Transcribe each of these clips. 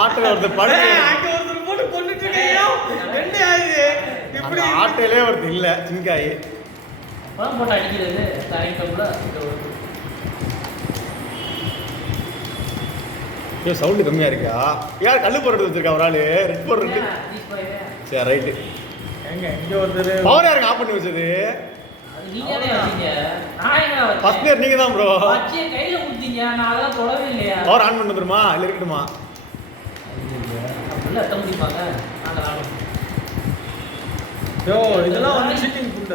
ஆட்டோல ஒருத்தர் படுத்து ஒருத்தர் போட்டு கொண்டுட்டு இருக்கீங்க. என்ன ஆகுது இப்படி? ஆட்டோலே ஒருத்தர் இல்ல சிங்காயி போட்டு அடிக்கிறது தரைக்கம்ல. சவுண்டு கம்மியா இருக்கா? யார் கல்லு போடுறது வச்சிருக்கா? ஒரு ஆளு ரெட் போர் இருக்கு. சரி ரைட்டு. எங்க இங்க ஒருத்தர் பவர் யாருங்க ஆஃப் பண்ணி வச்சது? அது நீங்களே வச்சீங்க. நான் எங்க வச்சேன்? ஃபர்ஸ்ட் இயர் நீங்க தான் ப்ரோ. வச்சே கையில குடுத்தீங்க. நான் அதெல்லாம் தொடவே இல்லையா? பவர் ஆன் பண்ணி வந்துருமா இல்ல இருக்கட்டுமா? அப்படில அட்ட முடியுமாங்க? நாங்க ஆடும். யோ இதெல்லாம் வந்து சீட்டிங் குண்ட.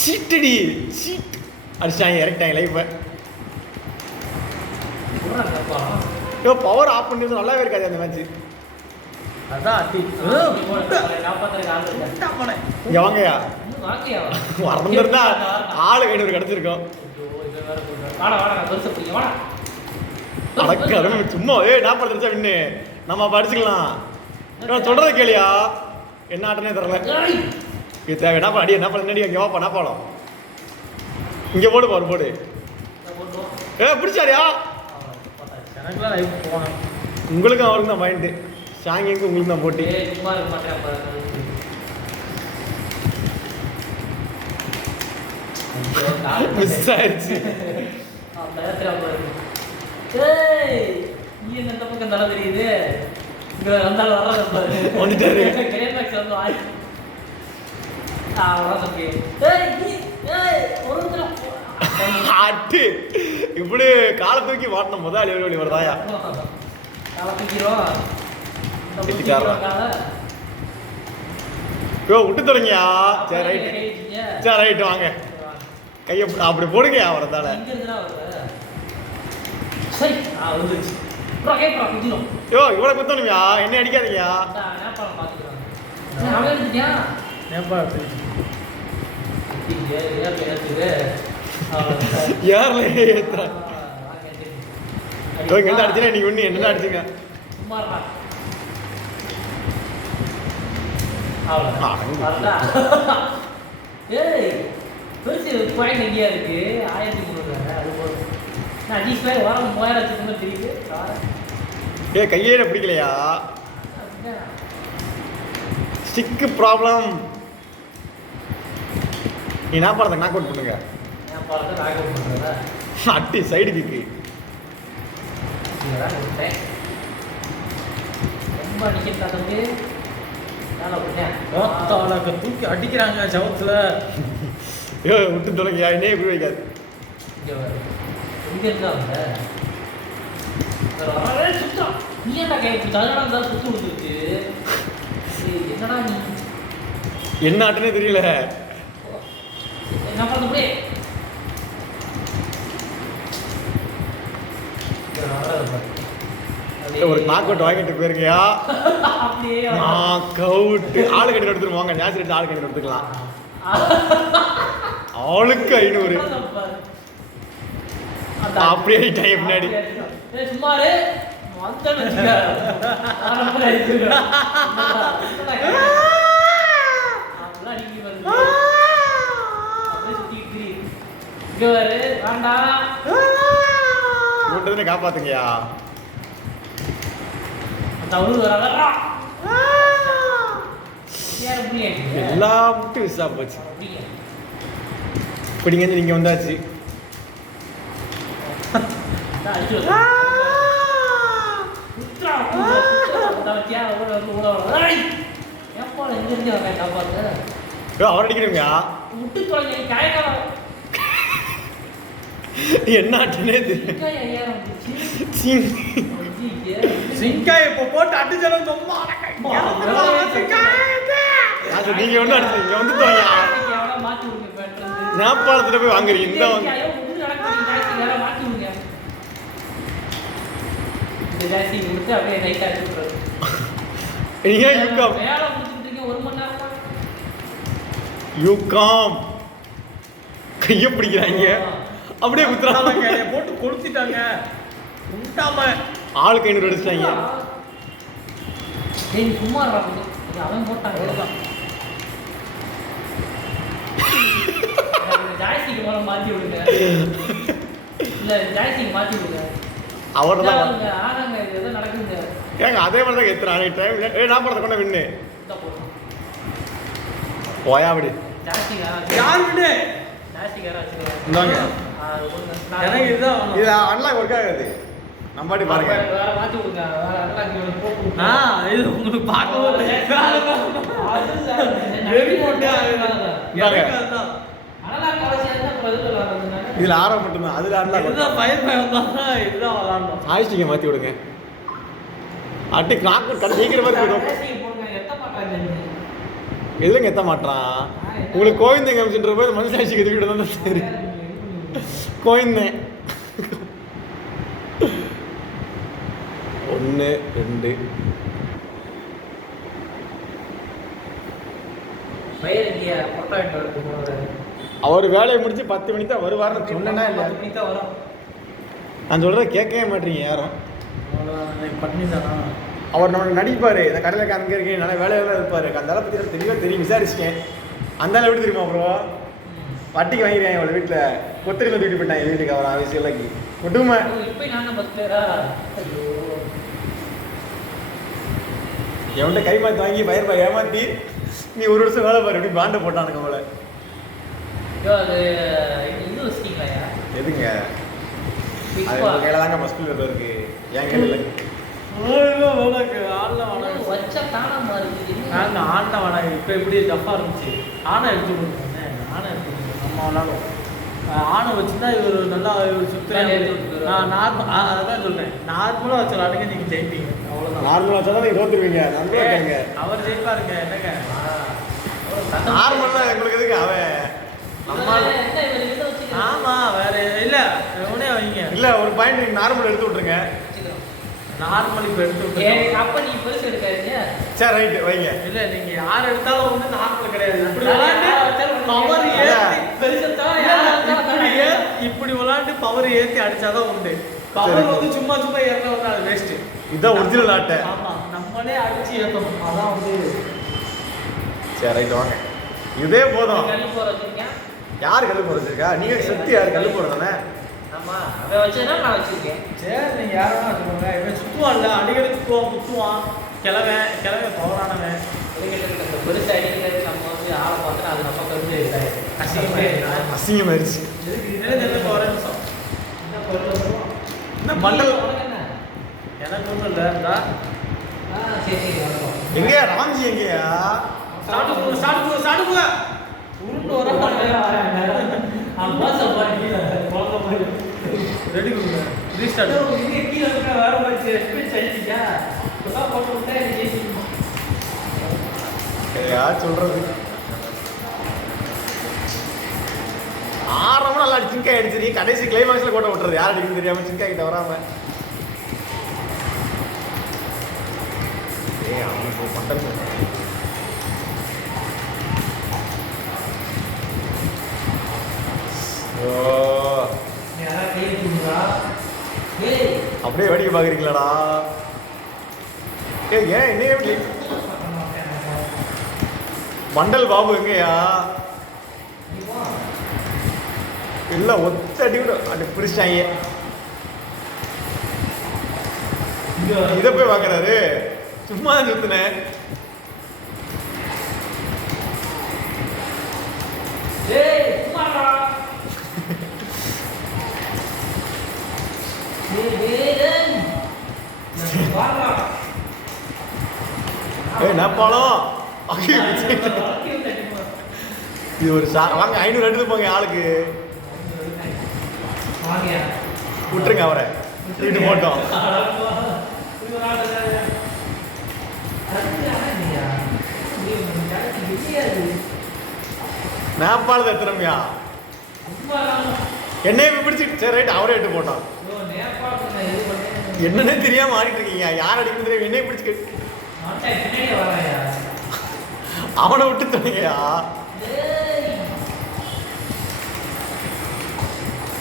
சீட்டடி சீட் அடிச்சாங்க இறக்கிட்டாங்க லைஃப். போறாங்கப்பா. யோ பவர் ஆஃப் பண்ணிட்டு நல்லாவே இருக்காது அந்த மேட்ச். அதான் அடி. காப்பாத்துற ஆள் இல்ல. இங்க வாங்கயா. வாங்கியா? வரந்திருந்தா ஆளு கைடு கிடைச்சிருக்கும். இது வேற போடுற. வாடா வாடா பெருசு பிடிங்க வாடா. அடக்க சும்மா நான் படுத்துச்சா வின்னு நம்ம படிச்சுக்கலாம். நான் சொல்றத கேளியா? என்ன ஆட்டனே தெரியல. இது தேவை என்ன அடி என்ன பண்ண அடி. இங்க வாப்பா நான் பாலம் இங்க போடு பாரு போடு. பிடிச்சாரியா? எனக்குலாம் லைஃப் போனேன். உங்களுக்கும் அவருக்கு தான் மைண்டு. ஷாங்கிங்க்கு உங்களுக்கு தான் போட்டி. சும்மா இருக்க மாட்டேன். மிஸ் ஆயிடுச்சு. நீ என்ன பக்கம் தலை தெரியுது? இங்க வந்தாலும் வர்றது வந்துட்டாரு. அட்டு இப்படி காலை தூக்கி மாட்டணும் முதல் அழிவு வருதாயா? யோ விட்டு தொடங்கியா? சரி ரைட்டு. சரி ரைட்டு வாங்க கையை அப்படி போடுங்க அவரதால. யோ இவ்வளவு குத்தணுமியா? என்ன அடிக்காதீங்க. நேபாள் யார்ல ஏத்துறா? யோ இங்க அடிச்சா நீ ஒண்ணு என்ன அடிச்சுங்க. ஏய் பெருசு பாயிண்ட் எங்கேயா இருக்கு? 1300 அது போதும். நான் அடிச்சு வாரம் 3000 வச்சுக்கணும் தெரியுது. ஏ கையே பிடிக்கலையா? Stick problem. நீ என்ன பண்றத நாக் அவுட் பண்ணுங்க. நான் பாருங்க நாக் அவுட் பண்றதா? அட்டி சைடு கிக்கு. ரொம்ப அடிக்கிறதா தம்பி. நாள பண்ணே. ஓத்தாளக்க தூக்கி அடிக்கிறாங்க சவுத்துல. யோ விட்டு தொடங்கியா? என்னே இப்படி வைக்காது. இங்க வர. இங்க இருந்தாங்க. அரே சுத்தா. நீ என்ன கை தலடா தான் சுத்து விட்டுச்சு. என்னடா நீ? என்ன ஆட்டனே தெரியல. என்ன பண்ணு போய்? ஒரு நாக் அவுட் வாங்கிட்டு போயிருக்கியா? அப்படியே நாக் அவுட். ஆளு கட்டி எடுத்துருவாங்க. மேட்ச் எடுத்து ஆளு கட்டி எடுத்துக்கலாம். ஆளுக்கு 500. அப்படியே டைம் முன்னாடி. ஏய் சும்மாரு வந்தன வச்சுக்க. ஆரம்பல இருக்கு. அப்பலாம் நீங்க வந்து அப்படியே சுத்திட்டு இரு. இங்க வர வேண்டாம். ஓட்டதே காப்பாத்துங்கயா. அந்த ஊரு வரடா. யார புளியா? எல்லாம் விட்டு விசா போச்சு. பிடிங்க நீங்க வந்தாச்சு. நான் அடிச்சு உத்ரா உத்ரா ஓட ஏய் எப்போ எங்க இருந்து வர காப்பாத்து. யோ அவர் அடிக்கிறீங்க. முட்டு தொலைங்க காயக்கார. என்ன ஆட்டனே தெரியல. காய் ஐயா வந்துச்சு. சிங்கா இப்ப போட்டு அடிச்சாலும் சும்மா அது நீங்க ஒண்ணு அடிச்சீங்க வந்து தோயா. மாத்தி விடுங்க பேட்டர். நேபாளத்துல போய் வாங்குறீங்க இந்த மாத்தி விடுங்க. இந்த ஜாஸ்தி கொடுத்து அப்படியே ரைட்டா எடுத்துறாரு. நீங்க யூகாம் வேலை முடிச்சிட்டு இருக்கீங்க 1 மணி நேரமா. யூகாம் கைய பிடிக்கிறாங்க. அப்படியே குத்துறாங்க. போட்டு கொளுத்திட்டாங்க. உண்டாம ஆளுக்கு 500 அடிச்சிட்டாங்க. ஏய் சும்மா இருடா. அவன் போட்டாங்க அவ்வளவுதான். ஜாய்ஸ்டிக் மூலம் மாத்தி விடுங்க. இல்ல ஜாய்ஸ்டிக் மாத்தி விடுங்க. அவர்கிட்ட தான் அவங்க ஆனாங்க இது ஏதோ நடக்குங்க. ஏங்க அதே மாதிரி தான் எத்துறான் டைம். நான் படத்தை கொண்ட வின்னு இந்த போறோம். போயா அப்படி ஜாஸ்திங்க. யார் விடு? ஜாஸ்திங்க வச்சுக்கலாம். இந்தாங்க. எனக்கு இதுதான் வேணும். இது அன்லாக் ஒர்க் ஆகாது. நம்ம பாட்டி பாருங்க. வேற மாத்தி விடுங்க. வேற அன்லாக் போட்டு. இது உங்களுக்கு பார்க்கவும் வெரி மோட்டே எனக்கு அதான். அனலாக் கவர்ச்சி இருந்தா பதில் வராதுங்க. இதுல ஆரம் மட்டும்தான். அதுல அன்லாக் இதுதான் பயம் தான். இதுதான் விளாண்டோம். ஆயிடுச்சிங்க மாற்றி விடுங்க. அட்டி நாக்கு கடை சீக்கிரம் மாதிரி போயிடும். போடுங்க. எத்த மாட்டாங்க. எதுலங்க எத்த மாட்டான்? உங்களுக்கு கோவிந்தங்க அமைச்சுன்ற போது மனசாட்சி எதுக்கிட்டு தான் சரி. கோவிந்தேன் 1 2 பையன் இங்கே பொட்டாயிட்டு வருது. அவர் வேலையை முடிச்சு 10 மணிக்கு தான் வருவார்னு சொன்னேன்னா இல்லை. 10 மணிக்கு தான் வரும். நான் சொல்கிறத கேட்கவே மாட்டீங்க யாரும். பட்னி தானா? அவர் நம்மளுக்கு நடிப்பார். இந்த கடையில் அங்கே இருக்கேன் நல்லா வேலையில் தான் இருப்பார். அந்த ஆளை பற்றி எனக்கு தெளிவாக தெரியும், விசாரிச்சிட்டேன். அந்த ஆள் எப்படி தெரியுமா ப்ரோ? வட்டிக்கு வாங்கிடுறேன் அவளை வீட்டில் கொத்தரியில் தூக்கிட்டு போயிட்டான் என் வீட்டுக்கு. அவர் ஆஃபீஸ் இல்லைக்கு குடும்பம். இப்போ நான் தான் 10 பேரா? ஐயோ எவன்கிட்ட கை மாற்றி வாங்கி பயிர் ஏமாற்றி நீ 1 வருஷம் வேலை பாரு எப்படி பாண்டை போட்டானுங்க அவளை. ஐயோ அது இது வச்சிட்டீங்களா? எதுங்க பிக் அது உங்கள் கையில் தாங்க ஃபஸ்ட் பேர் இருக்கு. என் கையில் இல்லை. வச்சா தானா மாறுது. நாங்கள் ஆண்டை வாடகை இப்போ எப்படி டஃப்பாக இருந்துச்சு. ஆனை எடுத்து கொடுத்தோன்னே ஆனை எடுத்து கொடுத்தோம். நம்ம விளாடும் ஆனை வச்சுருந்தா இவர் நல்லா சுற்றுறேன். நான் நார்மல் அதான் சொல்கிறேன். நார்மலாக வச்சு விளாடுங்க நீங்கள் ஜெயிப்பீங்க. அவ்வளோதான். நார்மலாக வச்சா தான் நீங்கள் தோத்துருவீங்க. நம்பி வைக்காங்க. அவர் ஜெயிப்பாருங்க. என்னங்க நார்மலாக எங்களுக்கு எதுக்கு அவன் நம்ம ஆமாம் வேறு இல்லை உடனே வைங்க. இல்லை ஒரு பாயிண்ட் நீங்கள் நார்மல் எடுத்து விட்ருங்க. நார்மல் இப்போ எடுத்து விட்டுருங்க. அப்ப நீ பெருசு எடுக்காதீங்க. சரி ரைட்டு வைங்க. இல்லை நீங்கள் யார் எடுத்தாலும் வந்து நார்மல் கிடையாது. இப்படி விளாண்டு பவர் இப்படி விளாண்டு பவர் ஏற்றி அடிச்சாதான் உண்டு. பவர் வந்து சும்மா சும்மா ஏறணும் அது வேஸ்ட்டு. இதுதான் ஒரிஜினல் ஆட்டை. ஆமாம் நம்மளே அடிச்சு ஏற்றணும். அதான் வந்து சரி ரைட்டு வாங்க. இதே போதும். கண்ணு போற வச்சிருக்கேன். யார் கல் போட வச்சிருக்கா? நீங்கள் சக்தி யார் கல் போட தானே? ஆமா அவன் வச்சதுனா நான் வச்சிருக்கேன். சரி நீங்கள் யாரும் வச்சுக்கோங்க. இவன் சுற்றுவான்ல அடிக்கடி சுற்றுவான் குத்துவான். கிழமை பவரானவன். பெருசு அடிக்கிறது நம்ம வந்து ஆளை பார்த்தா அது நம்ம வந்து அசிங்கமாயிடும். அசிங்கமாயிருச்சு. ஒரே நிமிஷம் என்ன பண்டல் எனக்கு ஒன்றும் இல்லை. இருந்தா சரி எங்கேயா ராம்ஜி எங்கேயா? சாப்பிட்டு உருண்டு வர அம்மா சம்பாதிக்க ரெடி கொடுங்க. ரீஸ்டார்ட் இங்கே கீழே இருக்க வேற மாதிரி எக்ஸ்பீரியன்ஸ் ஆயிடுச்சா? இப்பதான் போட்டு விட்டா எனக்கு யார் சொல்றது? ஆரம்பம் நல்லா சிங்காய் அடிச்சிருக்கீ. கடைசி கிளைமாக்ஸ்ல கோட்டை விட்டுறது யார் அடிக்குன்னு தெரியாம சிங்காய் கிட்ட வராம. அவனுக்கு பண்டம் அப்படியே வேடிக்கை பாக்குறீங்களாடா? ஏன் என்ன எப்படி மண்டல் பாபு எங்கயா? இல்ல ஒத்த அடி கூட அப்படி பிடிச்சிட்டாங்க. இதை போய் பாக்குறாரு. சும்மா தான் சுத்தினேன். நேபாளம் இது ஒரு வாங்க 500 எடுத்து போங்க ஆளுக்கு. விட்டுருங்க அவரை வீட்டு போட்டோம். நேபாளத்தை எத்தனையா என்னைய பிடிச்சிட்டு சரி ரைட் அவரே எடுத்து போட்டோம். என்னன்னே தெரியாம ஆடிட்டு இருக்கீங்க. யார் அடிக்கணும் தெரியும். என்னைய பிடிச்சி அவனை விட்டு சொன்னீங்கயா.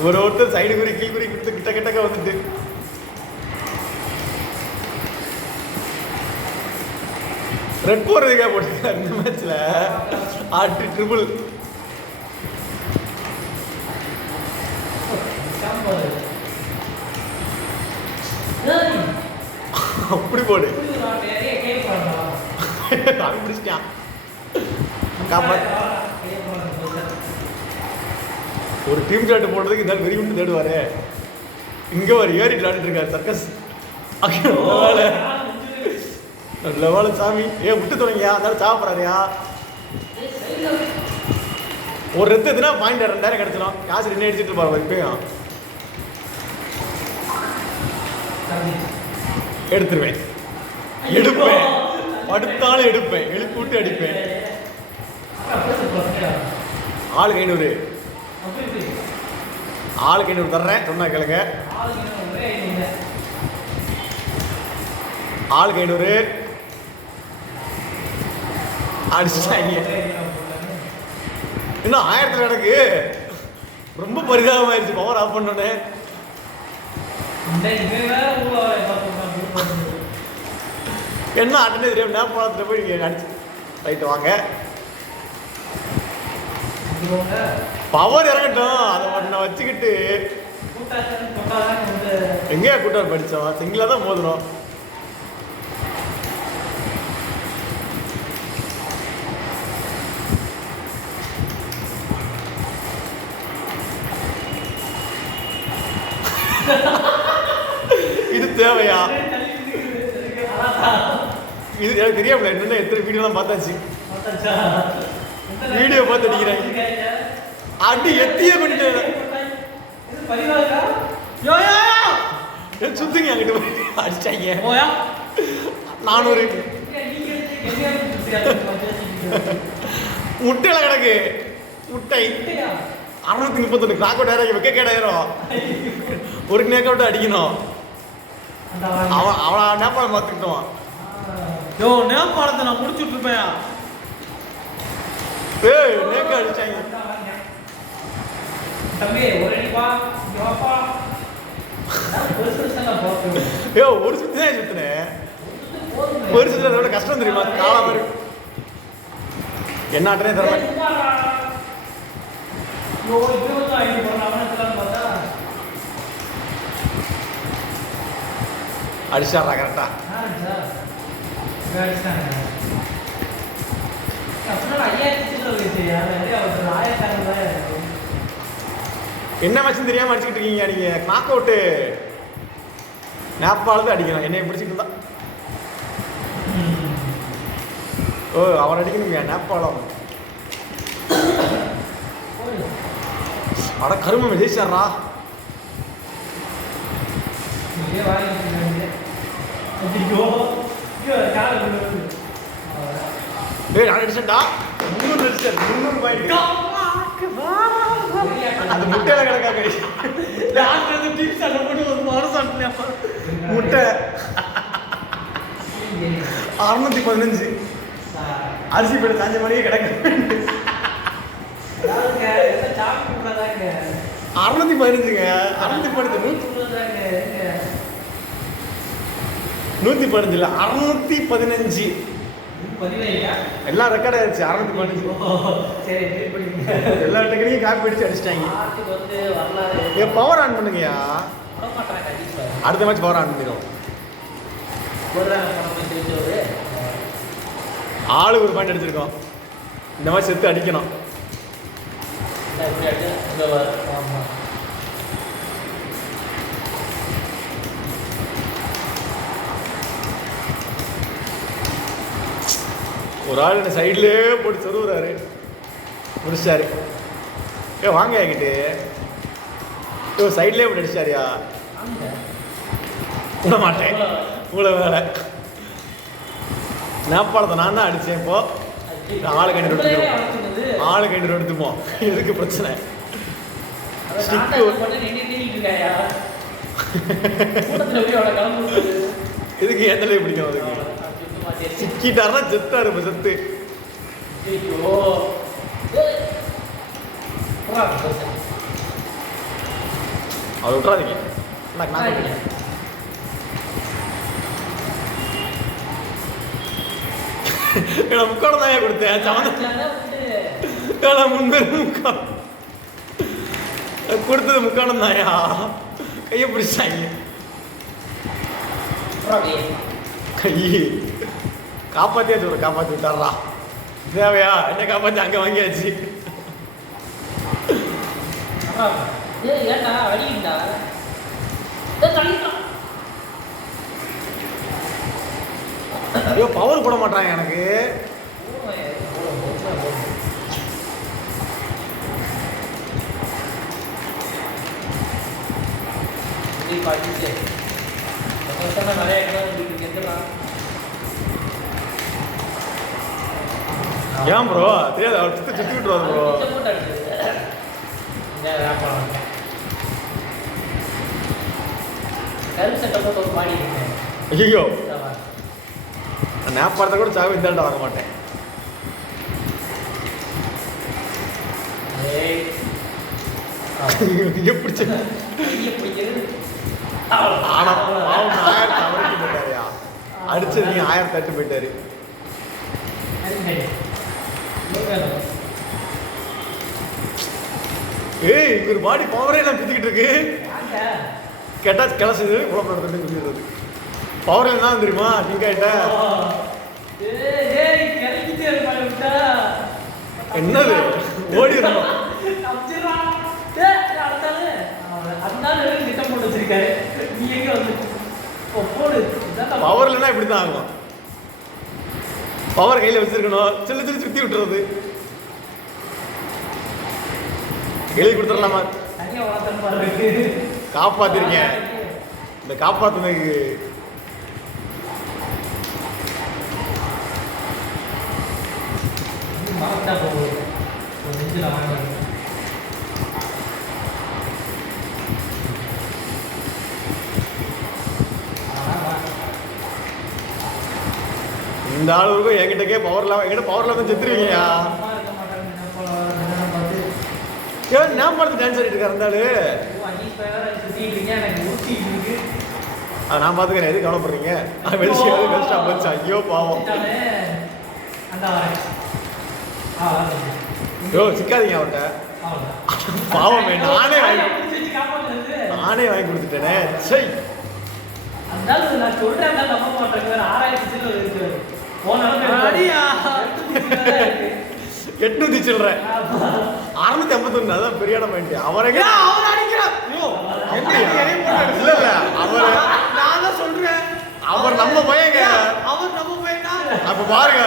ஒருத்தர் சைடு குறி கீழ் குறி கொடுத்து கிட்ட கிட்டக்க வந்துட்டு ரெட் போடுறதுக்காக போட்டுருக்காரு இந்த மேட்ச்ல. ஆட்டு ட்ரிபிள் அப்படி போடு இப்படி ஒரு ஆள் நிறைய கேட்பாங்க. அவன் பிடிச்சிட்டான் காப்பா ஒரு டீம் ஷாட் போடுறதுக்கு இந்த வெறி விட்டு தேடுவாரு இங்கே ஒரு ஏறி விளையாடிட்டு இருக்காரு சர்க்கஸ் நல்ல வேலை சாமி விட்டு தொடங்கியா அதனால சாப்பிட்றாருயா ஒரு ரத்தத்துனா பாயிண்ட் 2000 கிடைச்சிடும் காசு ரெண்டு அடிச்சுட்டு இருப்பாரு இப்பயும் எடுத்துருவேன் எடுப்பேன் படுத்தாலும் எடுப்பேன் எழுப்பி விட்டு அடிப்பேன் ஆளுக்கு 500 ஆளுக்கு 500 தர்றேன் சொன்னா கேளுங்க ஆளுக்கு 500 அடிச்சாங்க இன்னும் 1000 கணக்கு ரொம்ப பரிதாபமாயிருச்சு பவர் ஆஃப் பண்ணோன்னே என்ன ஆட்டனே தெரியும் நேபாளத்தில் போய் நீங்கள் அடிச்சு ரைட்டு வாங்க பவர் இறங்கட்டும் அதை ஒன்றை வச்சுக்கிட்டு எங்கேயா கூட்டார் படித்தோம் சிங்கிளாக தான் மோதுறோம் இது தேவையா இது எனக்கு தெரியாமல என்னென்ன எத்தனை வீடியோலாம் பார்த்தாச்சு வீடியோ பார்த்து அடிக்கிறேன் அடி எத்திய பண்ணிட்டு சுத்துங்க அங்கிட்டு அடிச்சாங்க 400 முட்டையில கிடக்கு முட்டை 631 கிராக்கோட் ஆயிரம் வைக்க கேடாயிரும் ஒரு நேக்கவுட் அடிக்கணும் அவன் நேபாளம் பார்த்துக்கிட்டோம் நேபாளத்தை நான் முடிச்சுட்டு இருப்பேன் ஏய் நேக்க அடிச்சாங்க ஒரு சுத்தி தான் சுத்தினேன் ஒரு சுத்துல எவ்வளோ கஷ்டம் தெரியுமா காலம் இருக்கு என்ன ஆட்டனே தரல அடிச்சாரா கரெக்டா என்ன மேட்ச் தெரியாம அடிச்சுக்கிட்டு இருக்கீங்க நீங்க நாக் அவுட்டு நேபாளத்தை அடிக்கணும் என்னைய பிடிச்சிட்டு இருந்தா ஓ அவர் அடிக்கணுங்க நேபாளம் அட கரும ஜெயிச்சாரா ஏய் நான் அடிச்சேன்டா 300 அடிச்சேன் 300 பாயிண்ட் அந்த முட்டையில கிடக்காங்க லாஸ்ட் டீம் சண்டை போட்டு ஒரு வாரம் சாப்பிட்டேன் முட்டை 615 அரிசி போட்டு சாஞ்ச மாதிரியே கிடக்கு 615ங்க 115 இல்ல 615 எல்லாம் ரெக்கார்ட் ஆயிடுச்சு 615 எல்லா டெக்னிக்கும் காப்பி அடிச்சு அடிச்சிட்டாங்க பவர் ஆன் பண்ணுங்கயா அடுத்த மேட்ச் பவர் ஆன் பண்ணிடும் ஆளுக்கு ஒரு பாயிண்ட் அடிச்சிருக்கோம் இந்த மாதிரி செத்து அடிக்கணும் ஒரு ஆள் என்ன சைட்லேயே போட்டு சொருவுறாரு முடிச்சாரு வாங்க என்கிட்ட சைட்லேயே போட்டு அடிச்சாரியா விட மாட்டேன் இவ்வளோ வேலை நேபாளத்தை நான் தான் அடித்தேன் இப்போ ஆளுக்கு 500 எடுத்துப்போம் ஆளுக்கு 500 எடுத்துப்போம் எதுக்கு பிரச்சனை இதுக்கு எத்தனை பிடிக்கும் அதுக்கு சிக்கிட்டாருன்னா செத்தாரு இப்போ செத்து அதை விட்றாதீங்க முக்காடம் தான் கொடுத்தேன் முக்காடம் கொடுத்தது முக்காடம் தாயா கையை பிடிச்சாங்க ஐயே காப்பாத்தியா சொல்ற காப்பாத்தி விட்டாரா தேவையா என்ன காப்பாத்தி அங்க வாங்கியாச்சு ஏய் ஏன்டா அடிக்கண்டா தள்ளிட்டான். ஐயோ பவர் போட மாட்டாங்க எனக்கு நிறைய இடம் எங்கெல்லாம் ஏன் ப்ரோ தெரியாது அவர் சுத்தி விட்டுருவாரு ப்ரோ கருப்பு சட்டை போட்டு ஒரு பாடி இருக்கேன். ஐயோ நான் படத்தை கூட சாவி இந்த வாங்க மாட்டேன் ஏய் எப்படி கையை பிடிக்கிறது ஆனா பாவம் 1000 தவறிட்டு போயிட்டாருயா அடிச்சது நீ 1000 தட்டு போயிட்டாரு ஏய் இங்க ஒரு பாடி பவரே எல்லாம் பிச்சுக்கிட்டு இருக்கு கேட்டா கிளசுது குழப்பம் நடத்துட்டு சொல்லிடுறது பவர் என்ன தெரியுமா நீங்க கிட்ட என்னது ஓடி இருக்கணும் பவர் இல்லைன்னா இப்படி தான் ஆகும் பவர் கையில் வச்சிருக்கணும் சில்லு சில்லு சுத்தி விட்டுறது எழுதி கொடுத்துடலாமா காப்பாத்திருக்கேன் இந்த காப்பாத்துனதுக்கு இந்த ஆளுக்கும் என்கிட்டக்கே பவர் இல்லாம என்கிட்ட பவர் இல்லாம செத்துருவீங்கயா ஏன் நான் பார்த்து டான்ஸ் ஆடிட்டு இருக்காரு அந்த ஆளு நான் பாத்துக்கிறேன் எது கவலைப்படுறீங்க ஐயோ பாவம் ஐயோ சிக்காதீங்க அவர்கிட்ட பாவமே நானே வாங்கி கொடுத்துட்டேனே சரி நான் சொல்றேன் நம்ப மாட்டேன் 6000 இருக்கு எட்நூத்தி சில்லறேன் 651 அதான் பெரியான பாயிண்ட் அவரை இல்ல இல்ல அவரை நான் தான் சொல்றேன் அவர் நம்ம பையங்க அவர் நம்ம பையனா அப்ப பாருங்க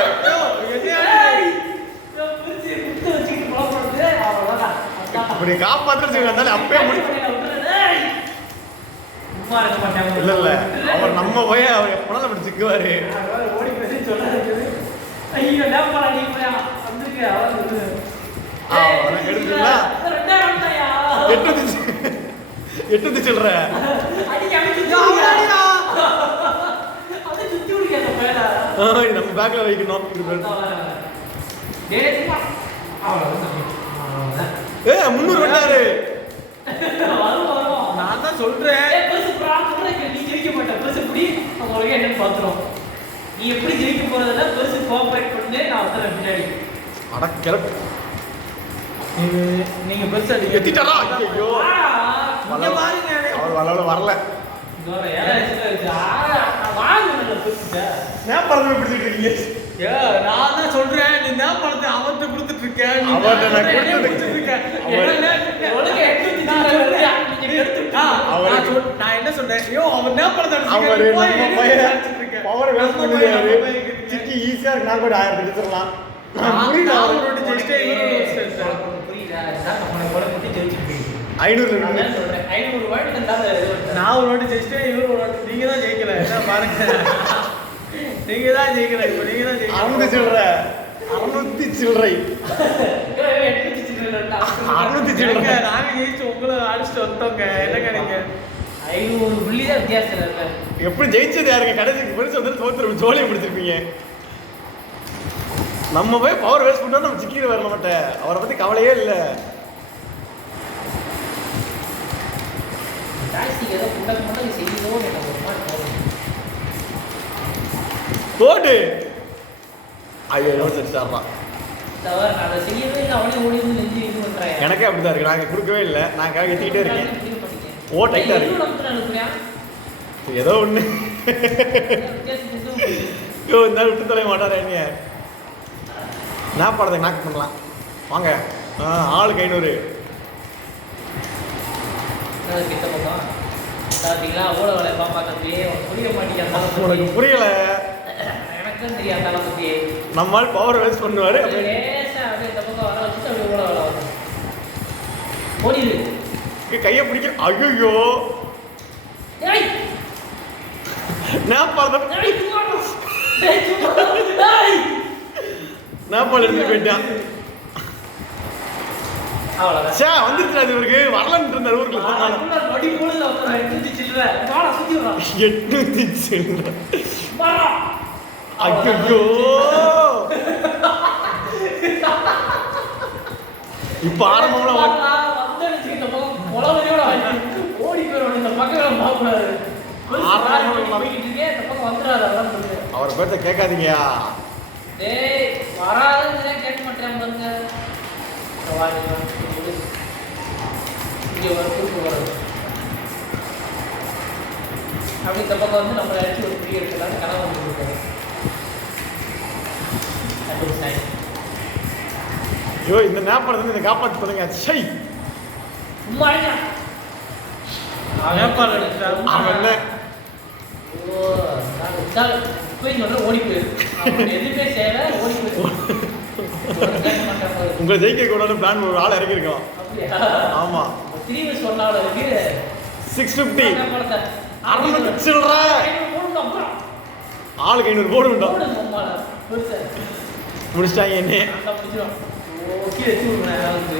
இப்படி காப்பாத்துறது அப்பயே இல்ல இல்ல அவர் நம்ம பையன் அவர் எப்பனாலும் அப்படி சிக்குவாரு எட்டு சில்லற நம்ம பேக்ல வைக்கணும் ஏ 300 வெட்டாரு நான் தான் சொல்றேன் நீ ஜெயிக்க மாட்டேன் பெருசு எப்படி உங்களுக்கு என்னன்னு பாத்துறோம் நீ எப்படி ஜெயிக்க போறதுல பெருசு கோஆபரேட் பண்ணி நான் வந்துடுறேன் பின்னாடி அட கிளப் நீங்க பெருசா எத்திட்டாரா ஐயோ இங்க பாருங்க அவர் வரல இதோட ஏழாயிரத்துல இருக்கு வாங்குறதுல பெருசு நான் பறந்து பிடிச்சிட்டு இருக்கீங்க ஏ நான் தான் சொல்றேன் நீ தான் பணத்தை அவன்கிட்ட கொடுத்துட்டு இருக்க நீ அவன்கிட்ட நான் கொடுத்துட்டு இருக்கேன் நான் என்ன சொன்னேன் ஐயோ அவன் என்ன பணத்தை அவர் நம்ம பையன் பவர் வேஸ்ட் பண்ணிடுறாரு சிக்கி ஈஸியா நான் கூட 1000 எடுத்துறலாம் அவரோட ஜெஸ்ட் புரியுதா நான் நம்மளை போல குட்டி ஜெயிச்சிருப்பீங்க 500 500 வாட்டி தந்தால நான் ஒரு வாட்டி ஜெயிச்சிட்டேன் இவரு ஒரு வாட்டி நீங்க தான் ஜெயிக்கல என்ன பாருங்க நீங்க தான் ஜெயிக்கல இப்போ நீங்க தான் ஜெயிக்கல 600 சில்லறை நாங்க ஜெயிச்சு உங்களை அடிச்சுட்டு வந்தோங்க என்னங்க நீங்க 500 புள்ளி தான் வித்தியாசம் இருக்கு எப்படி ஜெயிச்சது யாருங்க கடைசிக்கு பெருசு வந்து தோத்துரு ஜோலியை பிடிச்சிருப்பீங்க நம்ம போய் பவர் வேஸ்ட் பண்ணா நம்ம சிக்கிட்டு வரல மாட்டேன் அவரை பத்தி கவலையே இல்லை ஜாய்ஸ்டிக் ஏதோ புண்டக்கு மட்டும் செய்யணும் எனக்கு ஒரு மாதிரி தோணும் போடு ஐயோ செஞ்சாடுறான் தவிர நான் அதை செய்யவே இல்லை அவனே ஓடி வந்து நெஞ்சு இது பண்ணுறேன் எனக்கே அப்படிதான் இருக்கு நாங்கள் கொடுக்கவே இல்லை நான் எத்திக்கிட்டே இருக்கேன் ஓ டைட்டா இருக்கு ஏதோ ஒண்ணு வித்தியாசம் வித்தியாசமா போகுது. ஐயோ இந்த நாள் விட்டு தொலைய மாட்டாரா நீங்க நான் படத்தை நாக் பண்ணலாம் வாங்க ஆளுக்கு 500 அதாவது கிட்ட பக்கம் பார்த்தீங்களா ஓட வேலை பாப்பா தம்பி புரிய மாட்டேங்கிறாங்க உனக்கு புரியல எனக்கும் தெரியாது தலை தம்பி நம்மால் பவர் வேஸ்ட் பண்ணுவாரு லேசா அப்படியே இந்த பக்கம் வர வச்சுட்டு அப்படியே ஓட வேலை வரும் ஓடிடு கையை பிடிக்க ஐயோ ஏய் நான் பார்த்தேன் ஏய் சும்மா ஏய் சும்மா ஏய் நான் பால் எடுத்து போயிட்டான் அவ்வளவுதான் சே வந்துருச்சு அது இவருக்கு வரலன்னு இருந்தார் ஊருக்குள்ள போனாலும் நான் நொடி போல நான் எடுத்து சில்ற வாடா சுத்தி வரா 8 சில்லற வாடா ஐயோ இப்ப ஆரம்பம்ல வந்துடுச்சு இந்த பக்கம் உலகத்தையோட ஓடி போயிடும் இந்த பக்கம் பார்க்கக்கூடாது போயிட்டு இருக்கே இந்த பக்கம் வந்துடாது அதான் சொல்லுது அவர் பேச்ச கேட்காதீங்கயா டேய் வராதுன்னு கேட்க மாட்டேன் பாருங்க இங்கே வர கூட்டு வர்றது அப்படி இந்த பக்கம் வந்து நம்மளை அடிச்சு ஒரு ஃப்ரீ எடுக்கலாம் கனவு வந்து கொடுக்குறது அப்படி சாய் ஐயோ இந்த நேப்பாளத்துல இருந்து இதை காப்பாற்றி சொல்லுங்க சை சும்மா அடிங்க நேபாள் எடுத்துட்டாரு. அவன் என்ன ஓ நான் விட்டால் போய் சொல்ல ஓடி போயிரு அவன் எதுவுமே செய்யல ஓடி போயிரு கேட்க மாட்டாங்க உங்களை ஜெயிக்க கூடாது பிளான் ஒரு ஆள் இறக்கிருக்கோம் அப்படியா ஆமா 3 வயசு சொன்னால இருக்கு 650 நேபாளத்தை 600 சில்லற போடுங்க அப்புறம் ஆளுக்கு 500 போடு உண்டோம் போடுங்க அம்மால பெருசா முடிச்சிட்டாங்க என்ன நான் பிடிச்சிடும் ஓகே வச்சு விடுறேன் வந்து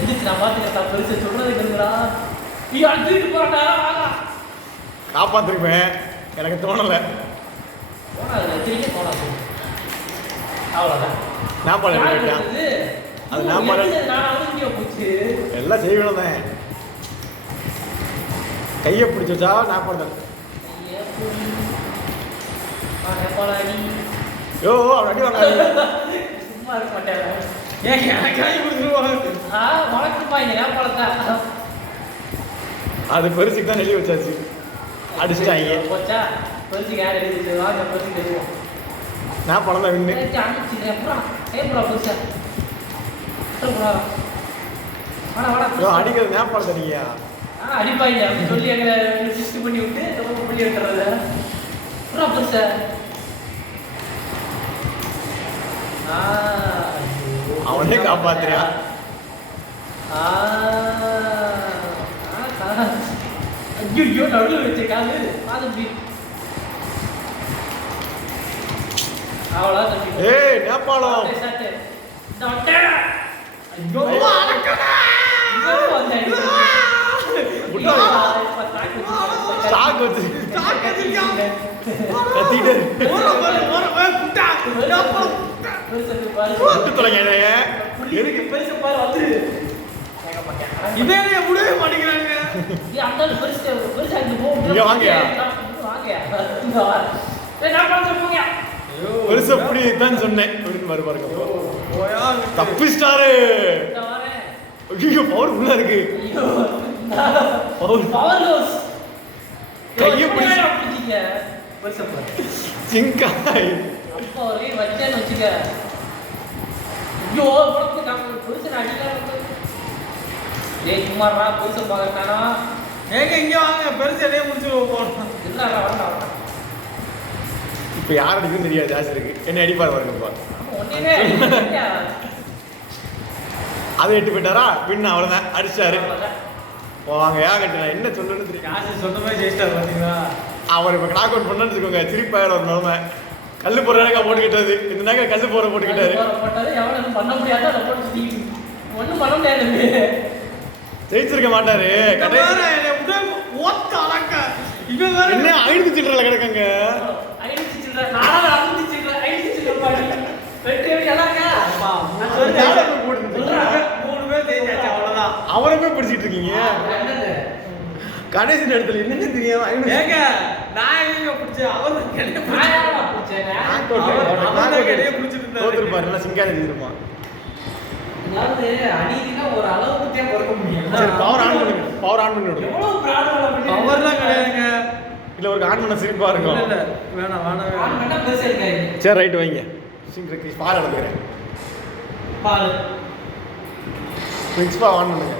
எதுக்கு நான் பார்த்துக்கிறேன் பெருசா சொல்றதுக்கு இருக்குடா நீ அடிச்சுட்டு போறா வாங்க காப்பாத்திருப்பேன் எனக்கு தோணல போனாது திரும்பி போனாது அவ்வளோதான் நேபாள் எடுத்துக்கிட்டான் அது நேபாள் நான் வந்து போச்சு எல்லாம் செய்யணும் தான் கையை பிடிச்சி வச்சா நேபாள் தான் யோ அவர் அடி வாங்க சும்மா இருக்க மாட்டேன் ஏன் எனக்கு கை கொடுத்துருவாங்க வணக்கம்ப்பா இந்த நேபாளத்தை அது பெருசுக்கு தான் எழுதி வச்சாச்சு அடிச்சிட்டாங்க போச்சா பெருசுக்கு யார் எழுதி வாங்க பெருசுக்கு எழுதுவோம் நேபாளம் தான் வின்னு அனுப்பிச்சிடுறேன் அப்புறம் ஏப்புறா பெருசா வாடா வாடா யோ அடிக்கிறது நேபாளம் தனியா அடிப்பாங்க அப்படின்னு சொல்லி எங்களை லிஸ்ட் பண்ணி விட்டு ரொம்ப புள்ளி விட்டுறது அப்புறம் பெருசா அவனே காப்பாத்துறான் ஐயோ நடுவில் வச்சிருக்காது பாதம்பி அவ்வளோ தம்பி ஏய் நேபாளம் ஸ்டாக் வச்சு கத்திட்டு விட்டு தொலைங்க எதுக்கு பெருசு பாரு வந்து இதே முடியவே மாட்டேங்கிறாங்க அந்த பெருசு பெருசா இங்க போ இங்க வாங்க. நான் பார்த்து போங்க பெருசு அப்படி தான் சொன்னேன் அப்படின்னு பாரு பாருங்க தப்பிச்சிட்டாரு இந்த வரேன் ஐயோ பவர் உள்ள இருக்கு ஐயோ பவர் பவர் லோஸ் கையை பிடிச்சு பிடிச்சிங்க பெருசா பாரு சிங்காய் அப்பா ஒரு வச்சேன்னு வச்சுக்க ஐயோ உனக்கு நம்ம புருஷன் அடிக்கலாம் டேய் சும்மாடா புருஷன் பார்க்கறானா ஏங்க இங்க வாங்க பெருசு எதையே முடிச்சு போகணும் இல்லடா வரடா இப்போ யார் அடிக்கும் தெரியாது ஜாஸ்தி இருக்கு என்ன அடிப்பார் பாருங்கப்பா ஒண்ணே அதை எட்டு போயிட்டாரா பின்ன அவ்வளோதான் அடிச்சாரு போவாங்க ஏன் கட்டினா என்ன சொல்லணும்னு தெரியும் காசு சொந்த மாதிரி ஜெயிச்சிட்டாரு பார்த்தீங்களா அவர் இப்போ கிளாக் அவுட் பண்ணு வச்சுக்கோங்க திருப்பாயிரம் ஒரு நிலைமை கல் போடுற நேரம் போட்டுக்கிட்டது இந்த நேரம் கல் போற போட்டுக்கிட்டாரு போட்டாரு எவனும் பண்ண முடியாது அதை போட்டு தீ ஒண்ணும் பண்ண முடியாது ஜெயிச்சிருக்க மாட்டாரு கடை என்ன ஐநூத்தி சில்லற கிடக்குங்க ஐடிச்சு சில்ற நாளா அழுந்து சில்ற ஐடிச்சு சில்ற பாடி வெற்றி எல்லாங்க நான் சொல்றேன் மூணு பேர் ஜெயிச்சாச்சு அவ்வளவுதான் அவரமே பிடிச்சிட்டு இருக்கீங்க என்னது கடைசி நேரத்துல என்னன்னு தெரியும் ஏங்க நான் எங்க பிடிச்சேன் அவர் நான் யாரா பிடிச்சேன் knock out. அவர் தான் கையிலே பிடிச்சிட்டு இருந்தாரு. தோத்துருப்பாரு நல்லா சிங்காரி இருப்பான் அதாவது அநீதினா ஒரு அளவுக்கு தான் குறைக்க முடியும். சரி பவர் ஆன் பண்ணுங்க, பவர் ஆன் பண்ணி விடுங்க. எவ்வளவு பிராணங்களை பண்ணி பவர்லாம் கிடையாதுங்க. இல்லை ஒரு ஆன் பண்ண சிரிப்பாக இருக்கும். இல்ல வேணாம் ஆன் வேணாம். பண்ணா பெருசா இருக்காது. சரி ரைட்டு வைங்க. சிங்க் பால் எடுத்துக்கிறேன். பால் மிக்ஸ் பா ஆன் பண்ணுங்க.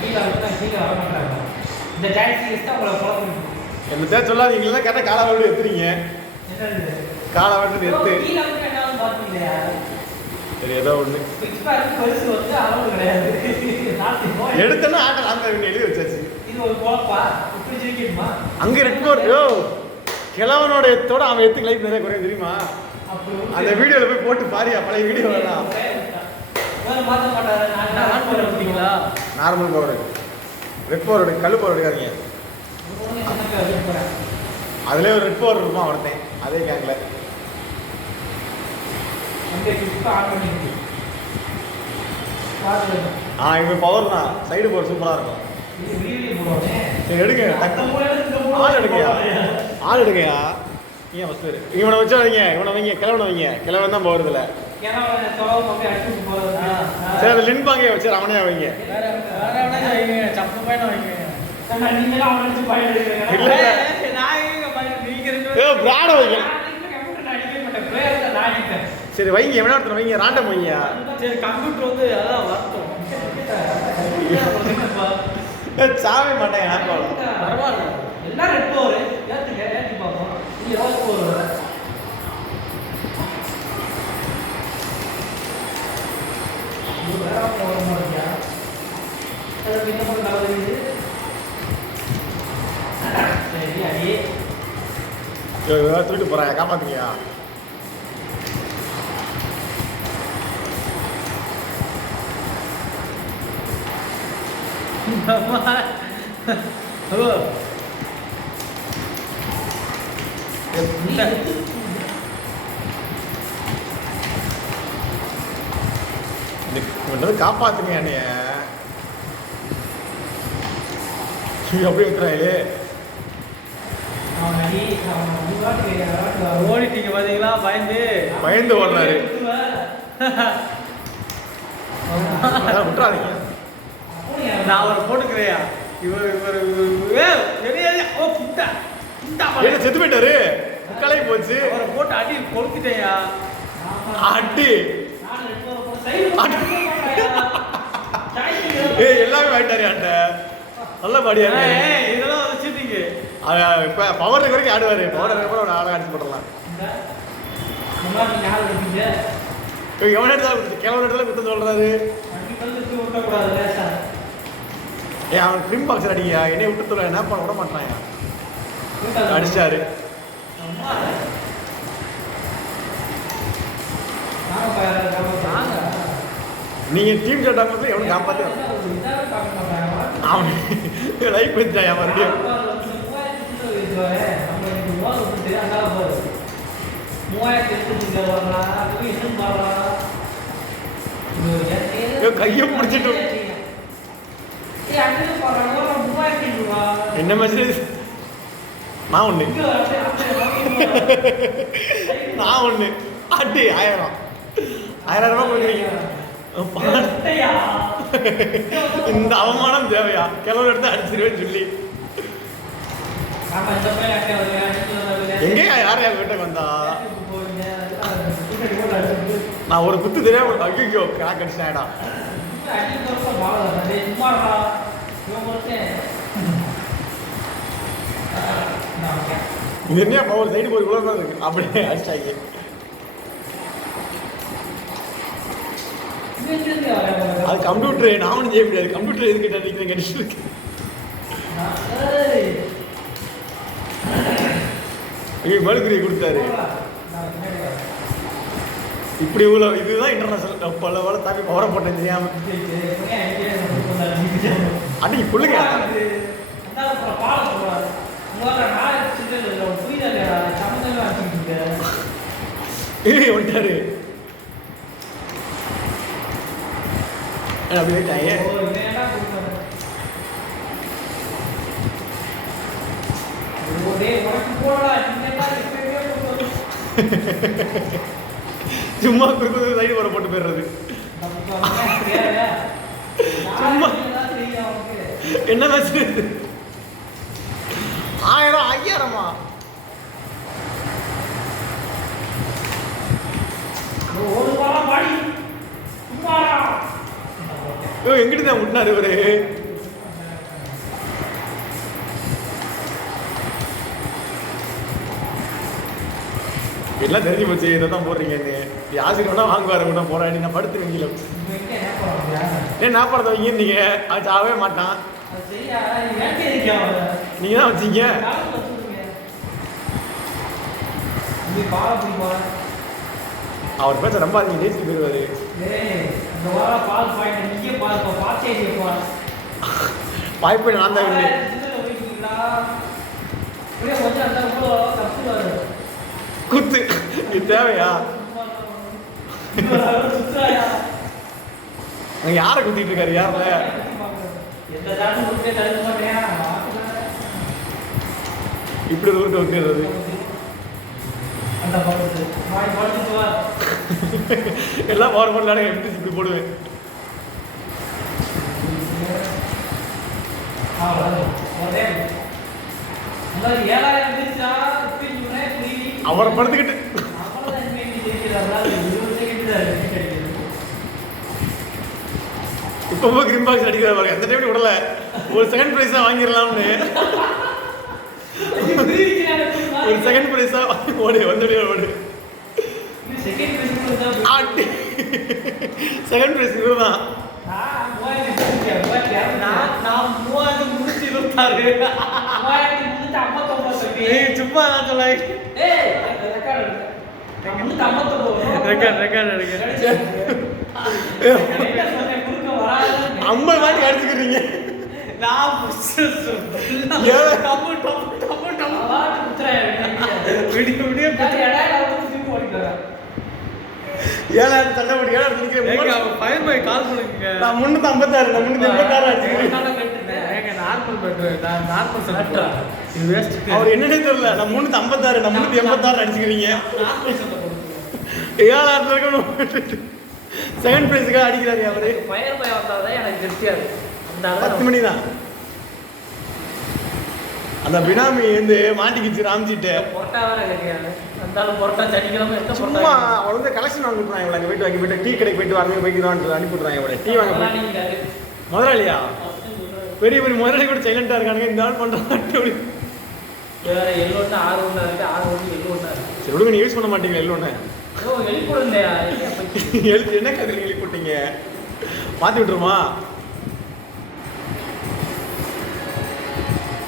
கீழே வர மாட்டாங்க. இந்த டாக்ஸி தான் உங்களை ஃபாலோ பண்ணிட்டு என்ன சொல்லாதீங்களா? கரெக்டாக காலை விட்டு எடுத்துறீங்க. என்னது காலை விட்டு எடுத்து கீழே வந்து என்ன பார்த்தீங்க? சரி ஏதோ ஒன்று பிக்ஸ் பேக் பெருசு வந்து அளவு கிடையாது. எடுத்தோன்னா ஆட்டை அந்த எழுதி வச்சாச்சு. இது ஒரு குழப்பா இப்படி ஜெயிக்கணுமா? அங்கே ரெட் போர் யோ கிழவனோட எத்தோட அவன் எத்துக்கு லைஃப் நிறைய குறையும் தெரியுமா? அப்படி அந்த வீடியோவில் போய் போட்டு பாரியா பழைய வீடியோ வரலாம். மாற்ற மாட்டாரு. நான் ஆன் பண்ண விட்டீங்களா? நார்மல் பவர் ரெட் பவர் எடுக்க கல் பவர் எடுக்காதீங்க. அதுலேயே ஒரு ரெட் பவர் இருக்குமா ஒருத்தன் அதே கேங்கில். இவன் பவர் தான் சைடு பவர் சூப்பராக இருக்கும். சரி எடுங்க ஆள் எடுங்கயா, ஆள் எடுங்கயா. ஏன் ஃபஸ்ட்டு இவனை வச்சு வைங்க, இவனை வைங்க, கிழவனை வைங்க. கிழவன் தான் போகிறதில்ல. சரி அது லின்பாங்கே வச்சு அவனே வைங்க. வேற வேணா வைங்க. சப்பு பையனை வைங்க. இல்ல நான் எங்க பையன் நீங்க ரெண்டு ஏ பிராட வைங்க. நான் சரி வைங்க, எவனா ஒருத்தர் வைங்க, ராண்டம் வைங்க. சரி கம்ப்யூட்டர் வந்து அதான் வருத்தம். சாவே மாட்டேன் ஆப்பாலும். பரவாயில்ல. எல்லாம் ரெட் பவர் ஏத்துங்க, ஏத்தி பார்ப்போம். நீ ரோஸ் பவர் இது வேற பவர் மாதிரியா? அது என்ன பண்ணாது? சரி அடி தூக்கிட்டு போறேன், காப்பாத்துக்கியா. ஹலோ காப்பாத்துங்க என்னைய. அப்படியே விட்டுறாங்களே. அவன் அடி அவன் ஓடிட்டீங்க பாத்தீங்களா? பயந்து பயந்து ஓடுறாரு. விட்டுறாதீங்க. நான் அவரை போட்டுக்கிறையா? இவர் இவர் ஓ புட்டா புட்டா என்ன செத்து போயிட்டாரு, முக்காலே போச்சு. அவரை போட்டு அடி கொளுத்திட்டேயா. அடி எல்லாமே வாங்கிட்டாரு ஆண்ட. நல்ல பாடியா இதெல்லாம் வந்து சீட்டிங்க. இப்ப பவர் வரைக்கும் ஆடுவாரு. பவர் கூட ஒரு ஆட அடிச்சு போடலாம். எவன இடத்துல கிழவன் இடத்துல குத்தம் சொல்றாரு. அவன் கிரீம் பாக்ஸ் அடிங்க, என்னைய விட்டு சொல்ல என்ன பண்ண விட மாட்டான். அடிச்சாரு. நீங்க டீம் சட்டா மட்டும் எவனும் காப்பாத்து அவன் லைஃப் வச்சாயா மறுபடியும். கையை பிடிச்சிட்டு என்ன மெசேஜ்? நான் ஒண்ணு நான் ஒண்ணு அடி 1000 ரூபாய் கொடுக்குறீங்க. இந்த அவமானம் தேவையா? கிளம்பு எடுத்து அடிச்சிருவேன்னு சொல்லி எங்கேயா யார் யார் கிட்ட வந்தா? நான் ஒரு குத்து தெரியாம ஐயோ கிராக் அடிச்சாடா. இது என்ன பவர் சைடு போய் இவ்வளோ தான் இருக்கு. அப்படியே அடிச்சாங்க. அது கம்ப்யூட்டர் நாமளும் செய்ய முடியாது. கம்ப்யூட்டர் எதுக்கிட்ட அடிக்கிறேன் கடிச்சு இருக்கு. பல்குரி கொடுத்தாரு. இப்படி இவ்வளோ இதுதான் இன்டர்நேஷனல் பல வேலை தாக்கி பவரை போட்டேன் தெரியாம. அன்னைக்கு சொல்லுங்க வந்துட்டாரு. அப்படி போயிட்டாங்க. சும்மா குறுக்கு சைடு வர போட்டு போயிடுறது. சும்மா. என்ன மேட்ச்? 1000 5000மா? ஒரு பாலம் பாடி சும்மாடா. எங்கிட்டு தான் விட்டாரு இவரு? எல்லாம் தெரிஞ்சு போச்சு, இதை தான் போடுறீங்கன்னு. யாசிக்கு வேணா வாங்குவாரு கூட போராடி நான் படுத்துருவீங்கள. ஏன் நான் படத்தை வைங்க அது ஆகவே மாட்டான். நீங்க தான் வச்சீங்க. அவர் பேச ரொம்ப அதிகம் ஜெயிச்சு போயிடுவாரு. வாய்ப்பு நான் தான் இல்லை. குத்து இது தேவையா? யாரை குத்திட்டு இருக்காரு? யாருல இப்படி ஒரு வைக்கிறது? எல்லாம் பவர் பண்ணலாம். எப்படி இப்படி போடுவேன்? அவரை படுத்துக்கிட்டு இப்போ கிரீன் பாக்ஸ் அடிக்கிறார் பாருங்க. அந்த டைம் விடல, ஒரு செகண்ட் பிரைஸா வாங்கிடலாம்னு. ஒரு செகண்ட் பிரைஸா ஓடு வந்து ஓடு. செகண்ட் பிரைஸ் இதுதான். சும்மா தான் சொல்ல. ஐம்பது வாட்டி அடிச்சுக்கிறீங்க. ஏழாயிரம் சண்டை போட்டு 7 நினைக்கிறேன். ஃபயர் பாய் கால் பண்ணுங்க. நான் 356 நான் 386 அடிச்சுக்கிறேன். அவர் என்னன்னே தெரியல. நான் 356 நான் 386 அடிச்சுக்கிறீங்க. 7000 செகண்ட் பிரைஸுக்காக அடிக்கிறாரு அவரு. ஃபயர் பாய் வந்தாதான் எனக்கு தெரியாது. 10 மணி தான். அந்த பினாமி வந்து மாட்டிக்கிச்சு ராம்ஜிட்ட. பொரோட்டா வேற கிடையாது. அந்தாலும் பொரோட்டா சனிக்கிழமை எந்த சும்மா அவள் வந்து கலெக்ஷன் வாங்கி விட்டுறாங்க. இவங்க வீட்டு வாங்கி போயிட்டு டீ கடைக்கு போயிட்டு வரவே போய்க்கிறான்னு அனுப்பி விட்றாங்க. இவட டீ வாங்க போயிட்டு முதலாளியா பெரிய பெரிய முதலாளி கூட சைலண்டா இருக்கானுங்க. இந்த ஆள் பண்றாங்க. வேற எல்லோன்னு 6 ஒண்ணா இருக்கு. 6 ஒண்ணு எல்லோண்ணா இருக்கு. சரி விடுங்க, நீ யூஸ் பண்ண மாட்டீங்களா எல்லோன்னு? எழுப்பிடுங்கயா. எழுத்து என்ன கதை எழுதி போட்டீங்க? மாற்றி விட்டுருமா?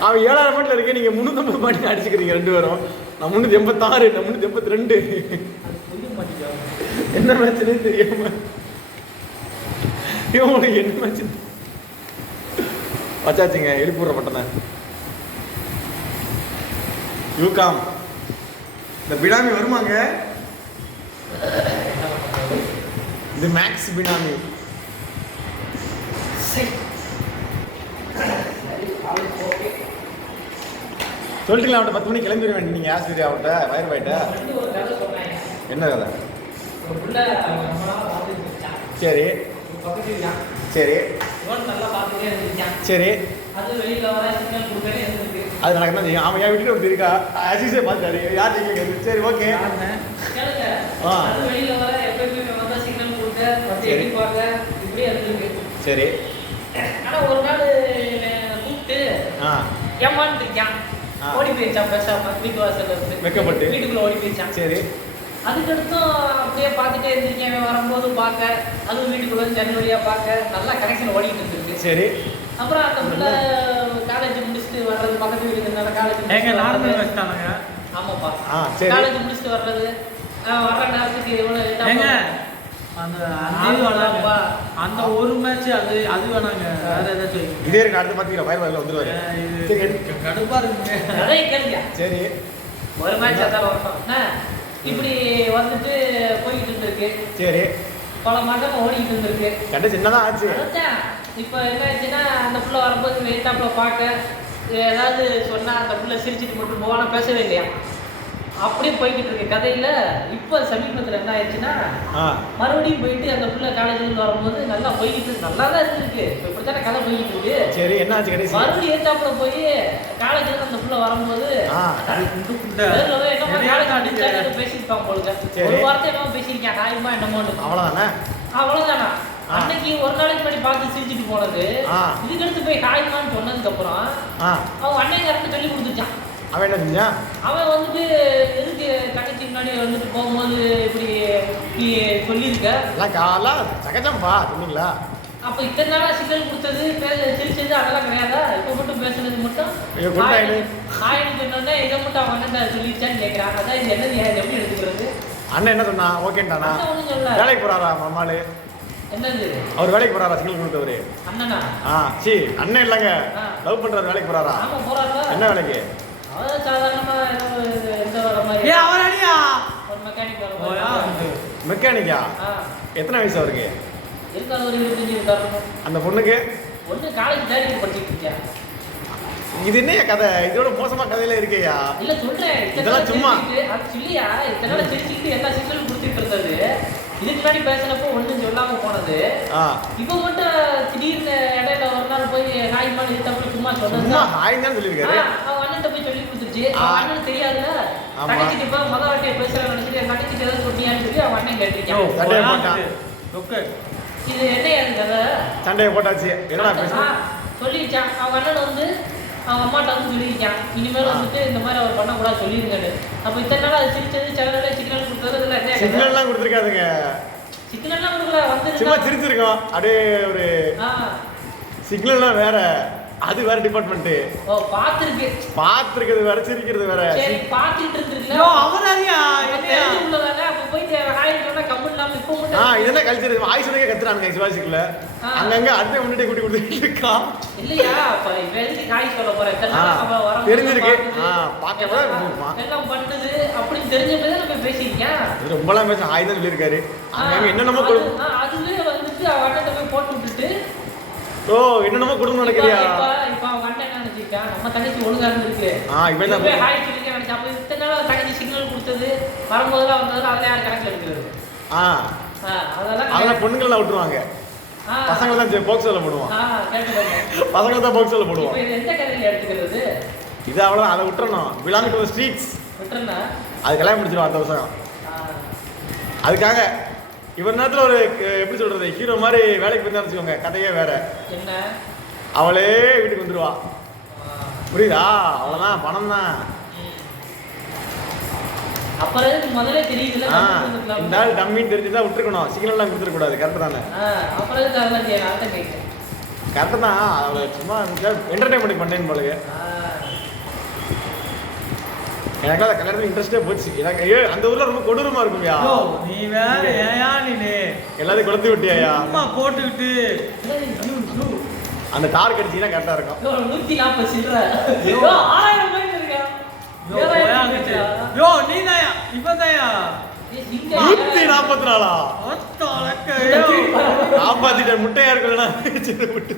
அவன் 7000 பாட்டில் இருக்கு. நீங்கள் 350 பாட்டி அடிச்சுக்கிறீங்க 2 பேரும். நான் 386 நான் 382. என்ன மேட்ச்னே தெரியாம இவனுக்கு என்ன மேட்ச் வச்சாச்சுங்க. எழுப்பி விட்ற பட்டன யூகாம். இந்த பினாமி வருமாங்க. இது மேக்ஸ் பினாமி. சொல்லிட்டீங்களா அவட்ட 10 மணிக்கு கிளம்பிட வேண்டிய நீங்கள் ஆசிரியர் அவட்ட வயர் பாயிட்ட? என்ன கதை? சரி சரி சரி. அது எனக்கு என்ன செய்யும்? அவன் என் வீட்டுக்கு ஒருத்தர் இருக்கா. அசிசே பார்த்தாரு. யார் கேட்குறது? சரி ஓகே. சரி. ஒரு நாள் கூப்பிட்டு ஏமான்னு இருக்கான். ஓடி போயிடுச்சான். பேசாம வீட்டு வாசல்ல இருந்து வெக்கப்பட்டு வீட்டுக்குள்ள ஓடி போயிடுச்சான். சரி. அதுக்கடுத்தும் அப்படியே பார்த்துட்டே இருந்திருக்கேன். வரும்போது பார்க்க, அதுவும் வீட்டுக்குள்ள ஜன்னல் வழியா பார்க்க நல்லா கனெக்ஷன் ஓடிட்டு இருந்துருக்கு. சரி. அப்புறம் அந்த பிள்ளை காலேஜ் முடிச்சுட்டு வர்றது, பக்கத்து வீட்டுக்கு காலேஜ் எங்க நார்மல் வச்சிட்டானுங்க. ஆமாப்பா. சரி. காலேஜ் முடிச்சுட்டு வர்றது, வர்ற நேரத்துக்கு எவ்வளோ ஏங்க அந்த ஒரு மேட்ச் அது வேணாங்க. வேற ஏதாச்சும் இதே இருக்கு. அடுத்து பார்த்துக்கிறேன். வயர் வயரில் வந்துருவாரு. கடுப்பா இருக்குங்க. நிறைய கேள்வியா? சரி. ஒரு மேட்ச் அதான் வரட்டும். இப்படி வந்துட்டு போய்கிட்டு இருந்திருக்கு. சரி. பல மாதம் ஓடிக்கிட்டு இருந்திருக்கு. கண்ட சின்னதான் ஆச்சு. அதுதான் இப்போ என்ன ஆச்சுன்னா, அந்த பிள்ளை வரும்போது வெயிட்டாப்புல பார்க்க ஏதாவது சொன்னா அந்த பிள்ளை சிரிச்சுட்டு மட்டும் போவானா, பேசவே இல்லையா? அப்படியே போய்கிட்டு இருக்கு கதையில. இப்போ சமீபத்துல என்ன ஆயிடுச்சுன்னா மறுபடியும் போயிட்டு அந்த புள்ள காலேஜ்ல வரும்போது நல்லா போய்கிட்டு இருக்கு, நல்லா தான் இருந்திருக்கு. இப்போ இப்படித்தானே கதை போய்கிட்டு இருக்கு. சரி என்ன ஆச்சு கடைசி? மறுபடியும் ஏத்தாப்புல போய் காலேஜ்ல அந்த புள்ள வரும்போது பேசிருப்பாங்க போலுங்க. ஒரு வார்த்தை என்னமோ பேசியிருக்கேன், ஹாய்மா என்னமோன்னு. அவ்வளவுதானா? அன்னைக்கு ஒரு நாளைக்கு முன்னாடி பார்த்து சிரிச்சுட்டு போனது இதுக்கடுத்து போய் ஹாய்மான்னு சொன்னதுக்கு அப்புறம் அவங்க அன்னைக்கு சொல்லி கொடுத்துச்சான். அவன் என்ன செஞ்சான்? அவன் வந்துட்டு எதுக்கு தங்கச்சி முன்னாடி வந்துட்டு போகும்போது இப்படி நீ சொல்லியிருக்க சகஜம்பா சொன்னீங்களா? அப்போ இத்தனை நாளா சிக்கல் கொடுத்தது சிரிச்சது அதெல்லாம் கிடையாதா? இப்போ மட்டும் பேசுனது மட்டும் ஹாய்னு சொன்னோடனே இதை மட்டும் அவன் அண்ணன் சொல்லிச்சான்னு கேட்குறான். அதான் இது என்னது எப்படி எடுத்துக்கிறது? அண்ணன் என்ன சொன்னா? ஓகேன்டானா? ஒன்றும் சொல்ல. வேலைக்கு போறாரா மம்மாளு? என்னது அவர் வேலைக்கு போறாரா? சிக்கல் கொடுத்தவரு அண்ணனா? சி அண்ணன் இல்லைங்க, லவ் பண்றாரு. வேலைக்கு போறாரா? ஆமா போறாரா. என்ன வேலைக்கு? அவன் சாதாரணமா எந்த வர மாதிரி அவர் அடியா ஒரு மெக்கானிக். மெக்கானிக்கா? எத்தனை வயசு அவருக்கு? இருக்காது ஒரு 25 இருக்காரு. அந்த பொண்ணுக்கு ஒன்று காலேஜ் தேடி படிச்சுட்டு இருக்கேன். இது என்ன கதை? இதோட மோசமா கதையில இருக்கேயா? இல்ல சொல்றேன், இதெல்லாம் சும்மா அது சொல்லியா இத்தனை சிரிச்சுக்கிட்டு எல்லா சிக்கலும் கொடுத்துட்டு இருந்தது. இதுக்கு முன்னாடி பேசினப்போ ஒன்றும் சொல்லாம போனது. இப்போ மட்டும் திடீர்னு இடையில ஒரு நாள் போய் ஹாய்மான் இருந்தப்போ சும்மா சொன்னது. ஹாய் தான் சொல்லியிருக்காரு. அவன் அண்ணன் போய் சொல்லி கொடுத்துருச்சு. அவன் அண்ணன் தெரியாதுல, தங்கச்சிட்டு இப்போ முதல் வாட்டியை பேசுறேன் நினைச்சிட்டு என் தங்கச்சிட்டு ஏதாவது சொன்னியான்னு சொல்லி அவன் அண்ணன் கேட்டிருக்கான். இது என்ன கதை? சண்டையை போட்டாச்சு. என்னடா பேச சொல்லிச்சான். அவன் அண்ணன் வந்து அவங்க அம்மாட்ட வந்து சொல்லியிருக்கான், இனிமேல் வந்துட்டு இந்த மாதிரி அவர் பண்ணக்கூடாது சொல்லியிருந்தாரு. அப்போ இத்தனை நாள் அது சிரிச்சது சில சிக்னல் கொடுத்தது இல்லை. என்ன சிக்னல்லாம் கொடுத்துருக்காதுங்க, சிக்னல்லாம் கொடுக்கல, வந்து சும்மா சிரிச்சிருக்கோம். அப்படியே ஒரு சிக்னல்லாம் வேற, அது வேற டிபார்ட்மெண்ட். ஓ பாத்துருக்கு, பாத்துக்கிறது வேற, சிரிக்கிறது வேற. சரி பாத்துட்டு இருந்திருக்கல. யோ அவராரியா தெரிஞ்சு உள்ளதானே. அப்ப போய் ஹாய் சொன்னா கமெண்ட் இல்லாம இப்போ மட்டும் இதெல்லாம் கல்ச்சர். வாய்ஸ் உடனே கத்துறானுங்க சிவாசிக்குள்ள. அங்கங்க அடுத்த முன்னாடி கூட்டி கொடுத்துட்டு இருக்கா. இல்லையா அப்ப இவன் எதுக்கு ஹாய் சொல்ல போறேன்? தெரிஞ்சிருக்கு. பார்க்கவே எல்லாம் பண்ணுது அப்படின்னு தெரிஞ்சப்பதான் நம்ம பேசியிருக்கேன். இது ரொம்பலாம் பேச ஹாய் தான் சொல்லியிருக்காரு. அங்கங்க என்னென்னமோ அதுலயே வந்துட்டு அவ அண்ணன் போய் போட்டு விட்டுட்டு ஓ என்னென்னமோ குடும்பம் நடக்கிறியா? இப்ப அவன் அண்ணன் என்ன நினைச்சிருக்கான், நம்ம தங்கச்சி ஒழுங்கா இருந்திருக்கு, இவன் தான் போய் ஹாய் சொல்லிக்க நினைச்சா. அப்ப இத்தனை நாள் தங்கச்சி சிக்னல் கொடுத்தது வரும்போதெல்லாம் வந்ததுல அதெல்லாம் யார் கணக்கில் எடுக்கிறது? அதெல்லாம் பொண்ணுங்கள்லாம் விட்டுருவாங்க, பசங்களை தான் போக்ஸோல போடுவான். பசங்களை தான் போக்ஸோல போடுவான். எந்த கதையில எடுத்துக்கிறது இது? அவ்வளோதான், அதை விட்டுறணும். பிலாங் டு ஸ்ட்ரீட்ஸ் விட்டுறனா அது கல்யாணம் முடிச்சிடும் அடுத்த வருஷம். அதுக்காக இவர் நேரத்தில் ஒரு எப்படி சொல்றது, ஹீரோ மாதிரி வேலைக்கு போயிருந்தா வச்சுக்கோங்க, கதையே வேற. என்ன அவளே வீட்டுக்கு வந்துருவா. புரியுதா? அவ்வளோதான், பணம் தான். அப்புறம் முதல்ல தெரியுதுல, இந்த ஆள் டம்மின்னு தெரிஞ்சுதான் விட்டுருக்கணும், சிக்னல்லாம் கொடுத்துருக்கூடாது. கரெக்டு தானே? அப்புறம் தரலாம் கேட்டேன். கரெக்டு தான். அவளை சும்மா என்டர்டைன்மெண்ட் பண்ணேன்னு போலுங்க. எனக்கு அந்த கல்யாணத்துல இன்ட்ரெஸ்டே போச்சு. எனக்கு அந்த ஊர்ல ரொம்ப கொடூரமா இருக்கும்யா. நீ வேற ஏயா நீ எல்லாத்தையும் கொளுத்தி விட்டியா? அம்மா போட்டுக்கிட்டு அந்த கார் கடிச்சீங்கன்னா கரெக்டா இருக்கும். 140 சில்லற 6000 போயிட்டு இருக்கா. யோ நீ தாயா இப்பதாயா 144 காப்பாத்திட்ட முட்டையா இருக்குல்லனா விட்டு.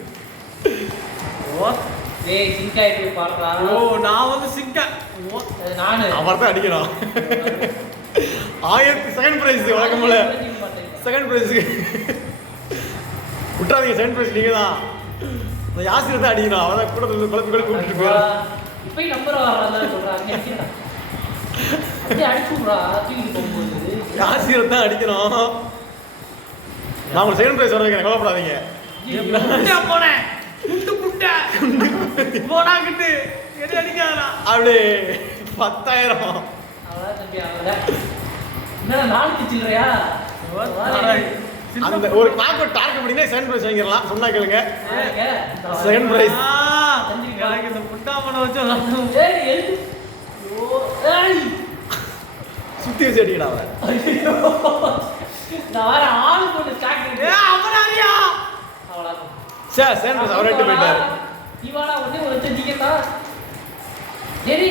ஏய் சிங்காய் போய் பாருடா. ஓ நான் வந்து சிங்கா நானு அவர்தான் அடிக்கிறான். 1000 செகண்ட் பிரைஸ் வழக்கம்போல. செகண்ட் பிரைஸ் விட்டுறாதீங்க. செகண்ட் பிரைஸ் நீங்க தான். இந்த யாசிரை தான் அடிக்கணும். அவதான் கூட குழப்பி கூப்பிட்டு போயிடும். இப்போ நம்பர் வராதான் சொல்றாங்க. அப்படியே அடிச்சுடுறா தூக்கிட்டு போகும்போது. யாசிரை தான் அடிக்கணும். நான் உங்களுக்கு செகண்ட் பிரைஸ் வர வைக்கிறேன், கவலைப்படாதீங்க. போனேன் போனாக்கிட்டு எது அடிக்காதா அப்படி 10,000. அவ்வளோதான் தம்பி, அவ்வளோதான். என்ன நாளைக்கு சில்லறையா? அந்த ஒரு கிளாக் டார்கெட் பண்ணினா செகண்ட் பிரைஸ் வாங்கிடலாம். சொன்னா கேளுங்க, செகண்ட் பிரைஸ். எனக்கு இந்த புட்டாமனை வச்சு சுத்தி வச்சு அடிக்கடா அவன். நான் வர ஆளு போட்டு ஸ்டார்ட் அவராரியா அவ்வளோதான். சார் செகண்ட் பிரைஸ் அவர் எடுத்து போயிட்டாரு. இவாடா ஒண்ணே ஒரு வச்சிருக்கீங்கடா. சரி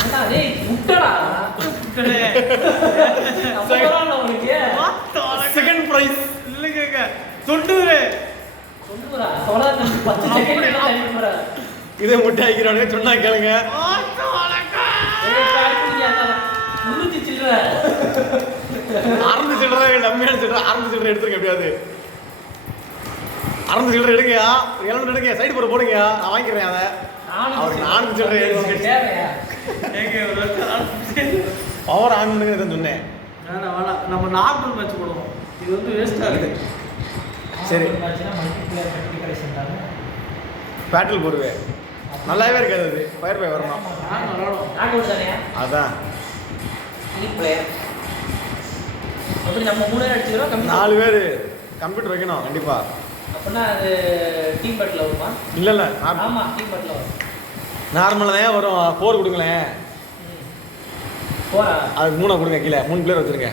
அண்ணா டேய் முட்டடா முட்டடே. அப்பறலாம் உங்களுக்கு செகண்ட் பிரைஸ் இல்லங்க தொண்டூரே தொண்டூரா அவ்வளவுதான். 10 செகண்ட் டைம் போறா. இதே முட்டை ஆக்கிறானே சொன்னா கேளுங்க. ஏய் காட்டுறியா அடிச்சிருவேன். அறந்து சில்லறை டம்மியான சில்லறை அறந்து சில்லறை எடுத்துருங்க எப்படியாவது. அறந்து சில்லறை எடுங்கயா, 700 எடுங்க, சைடு போட போடுங்கயா, நான் வாங்கிக்கிறேன் அதை. அவருக்கு 4 சில்லறை தேவையா? பவர் ஆன் பண்ணுங்க சொன்னேன். வேணாம் நம்ம நார்மல் மேட்ச் போடுவோம். இது வந்து வேஸ்டா இருக்கு. சரி மல்டிபிளேயர் கட்டிஃபிகேஷன் தானே. பேட்டில் போடுவேன், நல்லாவே இருக்காது அது. ஃபயர் பை வரணும். நாக் அவுட் தானே. அதான் லீக் பிளேயர். அப்படி நம்ம 3 பேர் அடிச்சுக்கிறோம். 4 பேர் கம்ப்யூட்டர் வைக்கணும் கண்டிப்பா. அப்படின்னா அது டீம் பேட்டில் வருமா? இல்ல ஆமா டீம் பேட்டில் வரும். நார்மலாக தான் வரும். 4 கொடுங்களேன். போறா அது 3 கொடுங்க, கீழே 3 பிளேயர் வச்சுருங்க.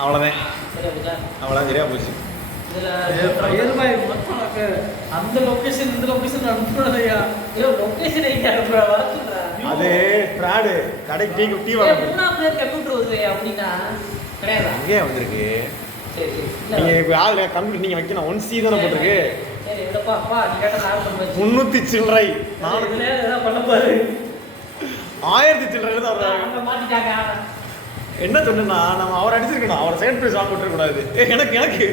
அவ்வளோதான் சரி அப்படிதா. அவ்வளோதான், சரியா போச்சு. அந்த லொகேஷன் இந்த லொகேஷன் அனுப்புறதையா? லொகேஷன் எங்க அனுப்புற வரச்சுடா. அது ஃப்ராடு. கடைக்கு டீ ஏய் வாங்க முன்னா பேர் கம்ப்யூட்டர் வருது அப்படினா கிடையாதா? அங்கே வந்திருக்கு. சரி நீங்க இப்போ ஆளு கம்ப்யூட்டர் நீங்க வைக்கணும். 1C தானே போட்டிருக்கு. சரி இல்லப்பா அப்பா நீ கேட்ட நார்மல் மேட்ச் 300 சில்லறை. நான் இதுல ஏதோ பண்ண பாரு. 1000 சில்லறை தான் வர்றாங்க. அங்க மாட்டிட்டாங்க. என்ன சொன்னா நம்ம அவர் அடிச்சிருக்கணும். அவர் செகண்ட் பிரைஸ் வாங்க விட்டுற கூடாது. எனக்கு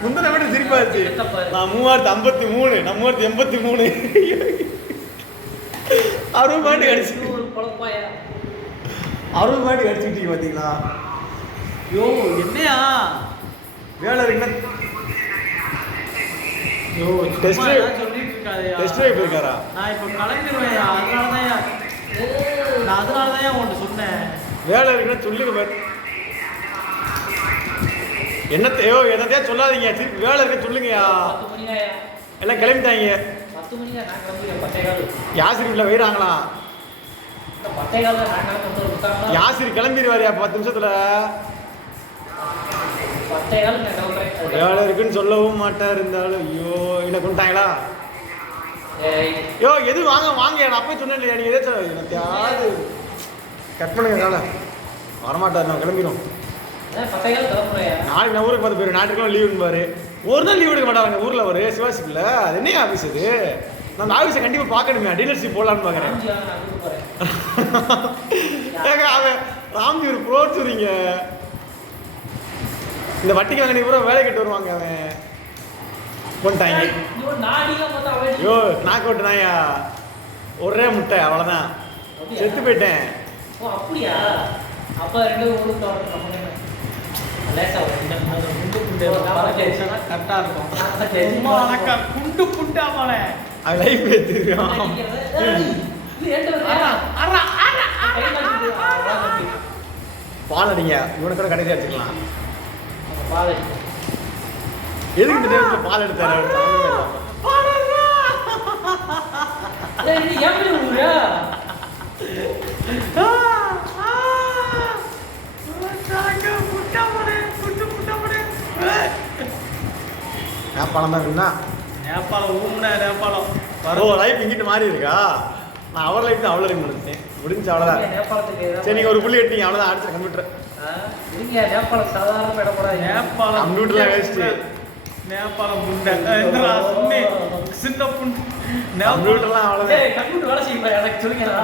முந்தின விட சிரிப்பாச்சு. நான் 3053, நான் 3083. 60 பாயிண்ட் அடிச்சு ஒரு பொளப்பாயா. 60 பாயிண்ட் அடிச்சுட்டீங்க பாத்தீங்களா? யோ என்னையா வேலை இருக்குன்னா யோ Test சும்மா drive. ஏதாவது சொல்லிட்டு இருக்காதயா. Test drive போயிருக்காரா? நான் இப்போ கிளம்பிடுவேன். அதனால தான் உன்கிட்ட சொன்னேன். வேலை இருக்குன்னா சொல்லுங்க பாரு. என்னத்தையோ என்னத்தையா சொல்லாதீங்க. திருப்பி வேலை இருக்க சொல்லுங்கயா. 10 மணியா? எல்லாம் கிளம்பிட்டாங்க. 10 மணியா? நான் கிளம்பிடுவேன் 10:15. யாசிர் வீட்டில் வைறாங்களா? 10:15 நான் கொண்டு வந்துட்டாங்க. யாசிர் கிளம்பிடுவாரியா 10 நிமிஷத்துல. 10:15 நான் கிளம்புறேன். வேலை இருக்குன்னு சொல்லவும் மாட்டார். இருந்தாலும் ஐயோ என்ன கொண்டாங்களா? ஏய் யோ எது வாங்க வாங்க, நான் அப்பவே சொன்னேன் இல்லையா? நீங்க எதாச்சும் என்னத்தையாவது கட் பண்ணுங்க. வேலை வரமாட்டார். நான் கிளம்பிடும். 10:15 கிளம்புறேன். நாளைக்கு நான் ஊருக்கு பார்த்து போயிரு. ஞாயிற்றுக்கிழமை லீவுன்னு ஒரு நாள் லீவ் எடுக்க மாட்டாங்க ஊரில். ஒரு சிவாசிப்பில் அது என்ன ஆஃபீஸ் அது? நான் அந்த ஆஃபீஸை கண்டிப்பாக பார்க்கணுமே. டீலர்ஷிப் போடலான்னு பார்க்குறேன். நான் கூட்டு போறேன். ஏங்க அவன் ராம்ஜி ஒரு ப்ரோச்சுரிங்க. இந்த வட்டிக்கு வாங்க பூரா வேலை கட்டு வருவாங்க. அவன் கொண்டாங்க. ஐயோ நாடிலாம் பார்த்தா அவன் ஐயோ நாக் அவுட் நாயா. ஒரே முட்டை அவ்வளோதான். செத்து போயிட்டேன். ஓ அப்படியா? அப்ப 2 ஊருக்கு வரணும் நம்ம. லேசா இந்த குண்டு குண்டு பரதேசனா கரெக்டா இருக்கும். சும்மா அடக்க குண்டு குண்டாமலே அவன் லைஃப் ஏற்றிருக்கான். இது ஏன்டா வரா? அரா அரா பால் அடிங்க. இவனை கூட கடைசி அடிச்சுக்கலாம். பால் எதுக்கு இந்த நேரத்தில் பால் எடுத்தாரு? ஏய் இது எப்படி ஊரா? நேபாளம் தான் இருக்குன்னா நேபாளம் ஊம்னா நேபாளம் ஓ லைஃப் இங்கிட்டு மாறி இருக்கா? நான் அவர் லைஃப் தான் அவ்வளோ லைஃப் முடிச்சேன். முடிஞ்சு அவ்வளோதான். நேபாளத்துக்கு சரி நீங்கள் ஒரு புள்ளி எடுத்தீங்க அவ்வளோதான். அடிச்ச கம்ப்யூட்டர். நீங்க நேபாளம் சாதாரண இடப்படாது. நேபாளம் கம்ப்யூட்டர்லாம் வேஸ்ட்டு. நேபாளம் புண்டை இந்தரா சுண்ணி சின்ன புண்டை கம்ப்யூட்டர்லாம் அவ்வளோதான். ஏய் கம்ப்யூட்டர் வேலை செய்யுமா? எனக்கு சொல்லுங்கடா.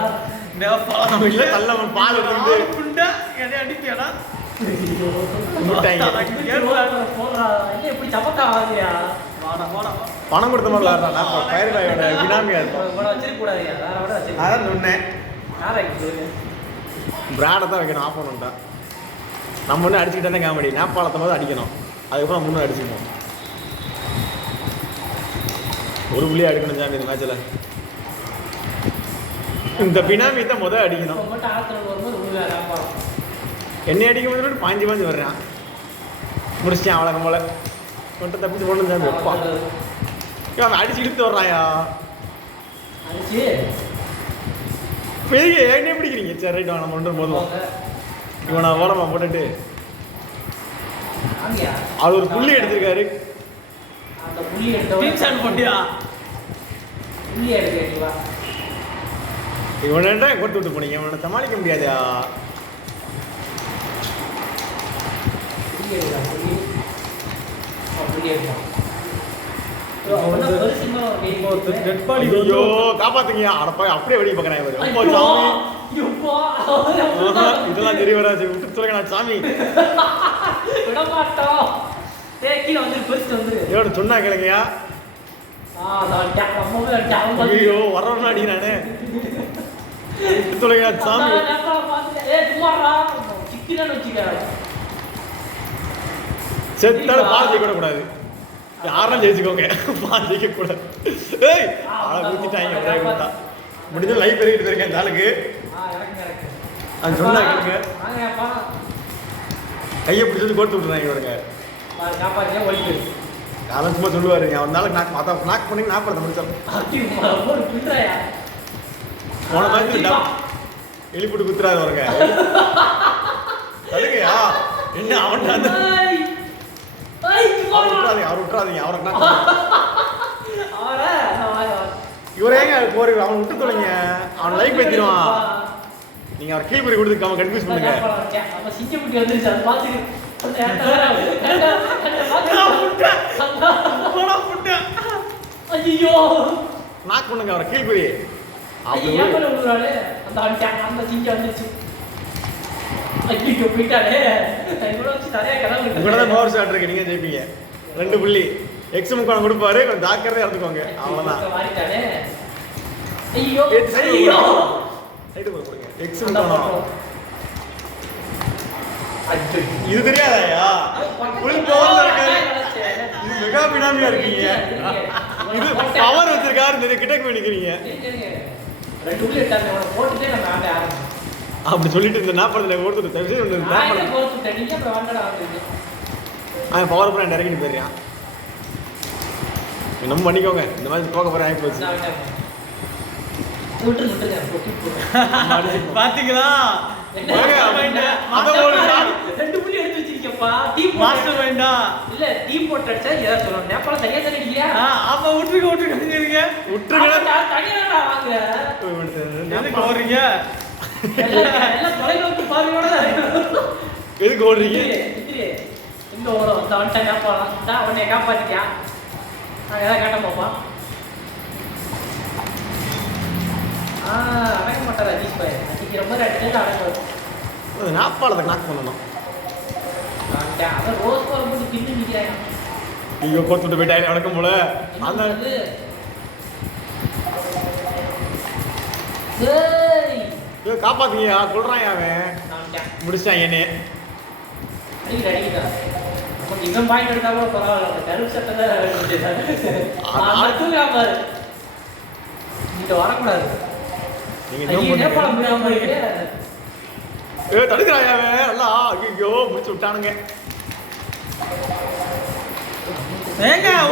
நேபாளம் நம்ம இல்லை தள்ள பால் எடுத்துக்கிட்டு புண்டை எதை அடிப்பியாடா? முட்டாங்க. போடுறா. என்ன இப்படி சமத்தா ஆகுதியா? வாடா வாடா பணம் கொடுத்த மாதிரி விளாட்றான். இப்போ பயிர் பாயோட பினாமியா இருக்கும். இவனை வச்சிருக்க கூடாதுயா. வேற விட வச்சிருக்க. அதான் சொன்னேன். யாரை சொல்லுங்க. பிராடை தான் வைக்கணும். ஆஃப் பண்ணா நம்ம ஒன்று அடிச்சுக்கிட்டே தான் காமெடி. நேபாளத்தை போது அடிக்கணும். அதுக்கப்புறம் முன்னே அடிச்சுக்கணும். ஒரு புள்ளியாக எடுக்கணும் சாமி இந்த மேட்சில். இந்த பினாமி தான் முதல் அடிக்கணும். இப்போ மட்டும் ஆத்திரம் வரும்போது உள்ள நேபாளம். என்னை அடிக்கும் போது பாஞ்சு வர்றான். முடிச்சிட்டேன் அவ்வளோ போல. மட்டும் தப்பிச்சு போகணும் சாமி. எப்பா அவன் அடிச்சு இழுத்து வர்றாயா? அடிச்சு பெரிய என்ன பிடிக்கிறீங்க? சரி ரைட் வாங்க நம்ம ஒன்று போதும். இவனை ஓடமா போட்டுட்டு வாங்கியா? அவர் ஒரு புள்ளி எடுத்திருக்காரு. அந்த புள்ளி எடுத்த டீச்சர் போட்டியா? புள்ளி எடுக்கிறீங்களா? இவனை கொடுத்து விட்டு போனீங்க. இவனை சமாளிக்க முடியாதா? புள்ளி எடுக்கா புள்ளி. புள்ளி எடுக்கா. டெட் பாடி ஐயோ காப்பாத்துங்க. அடப்பா அப்படியே வெளியே பார்க்குறேன். இவர் ரொம்ப சாமி எப்பா இதெல்லாம் தெரிய வராது, விட்டு சொல்லுங்க நான் சாமி. விட மாட்டோம். ஏய் கீழே வந்து பெருசு வந்து இதோட சொன்னா கேளுங்கயா. ஐயோ வரவனா அடி நானே. விட்டு சொல்லுங்க நான் சாமி. செத்தால பால் ஜெயிக்க கூட கூடாது. யாரும் ஜெயிச்சுக்கோங்க, பால் ஜெயிக்க கூடாது. ஏய் ஆளை ஊத்திட்டாங்க ஒரே கூட்டா. முடிஞ்ச லைஃப் பெருகிட்டு போயிருக்கேன் இந்த ஆளுக்கு. அது சொன்னா கேளுங்க. கையை பிடிச்சி கோர்த்து விட்டுறாங்க இவருங்க. யாரும் சும்மா சொல்லுவாரு, அவன் நாளைக்கு நாக் பண்ணி நாற்பது முடிச்சாலும் போன மாதிரி எலிப்பட்டு குத்துறாரு அவருங்க. சொல்லுங்கயா என்ன அவன் விட்டுறாதீங்க அவருக்கு இவரேங்க போறீங்க, அவன் விட்டு தொலைங்க, அவன் லைஃப் பேத்திடுவான். நீங்க அவர் கீழ்பறி கொடுத்து அவன் கன்ஃபியூஸ் பண்ணுங்க. ஐயோ நாக் பண்ணுங்க அவரை கீழ்பறி. உங்களதான் பவர் ஷாட் இருக்கு, நீங்க ஜெயிப்பீங்க. 2 புள்ளி எக்ஸ் முக்கான கொடுப்பாரு, கொஞ்சம் ஜாக்கிரதையா இருந்துக்கோங்க. அவ்வளவுதான். எக்ஸ் முக்கான இது தெரியாதயா? ஃபுல் பவர்ல இருக்காரு. இது மெகா பினாமியா இருக்கீங்க. இது பவர் வச்சிருக்காரு, நீங்க கிட்டக்கு போய் நிக்கிறீங்க. அப்படி சொல்லிட்டு இந்த 40 ஓடுறது தவிர அவன் பவர் பிராண்ட் இறங்கி போயிடுறான். நம்ம பண்ணிக்கோங்க, இந்த மாதிரி போக போற ஆகி போச்சு. பாத்தீங்களா? மாஸ்டர் மைண்டா இல்ல டீ போட்டு அடிச்சா ஏதா சொல்றோம். நேபாள சரியா தண்ணி அடிக்கியா? அப்ப விட்டுருங்க விட்டுருங்க தனியா வாங்க. எதுக்கு ஓடுறீங்க? எல்லாம் தொலைநோக்கு பார்வையோட எதுக்கு ஓடுறீங்க? எங்க ஓடும் அந்த வந்துட்டா நேபாளம் தான் உன்னை காப்பாத்திட்டியா? நான் எதாவது கேட்ட பாப்பா. அடக்க மாட்டார் அஜீஷ் பாய். அடிக்கிற மாதிரி அடிச்சு அடக்க நேபாளத்தை நாக் பண்ணணும். அதான் ரோஸ் போற போட்டு தின்னு நிற்கிறாங்க. ஐயோ கோத்துட்டு போயிட்டாங்க வணக்கம் போல. அந்த ஐயோ காப்பாத்தீங்க, கொள்றான் அவன். முடிச்சிட்டான் என்னே. அடிக்கிறா நமக்கு இவன் பாயிண்ட் எடுத்தா கூட பரவாயில்ல. கருப்பு சட்டை தான் பாரு. நீங்க வரக்கூடாது. தடுக்கிறான் எல்லாம். ஐயோ முடிச்சு விட்டானுங்க.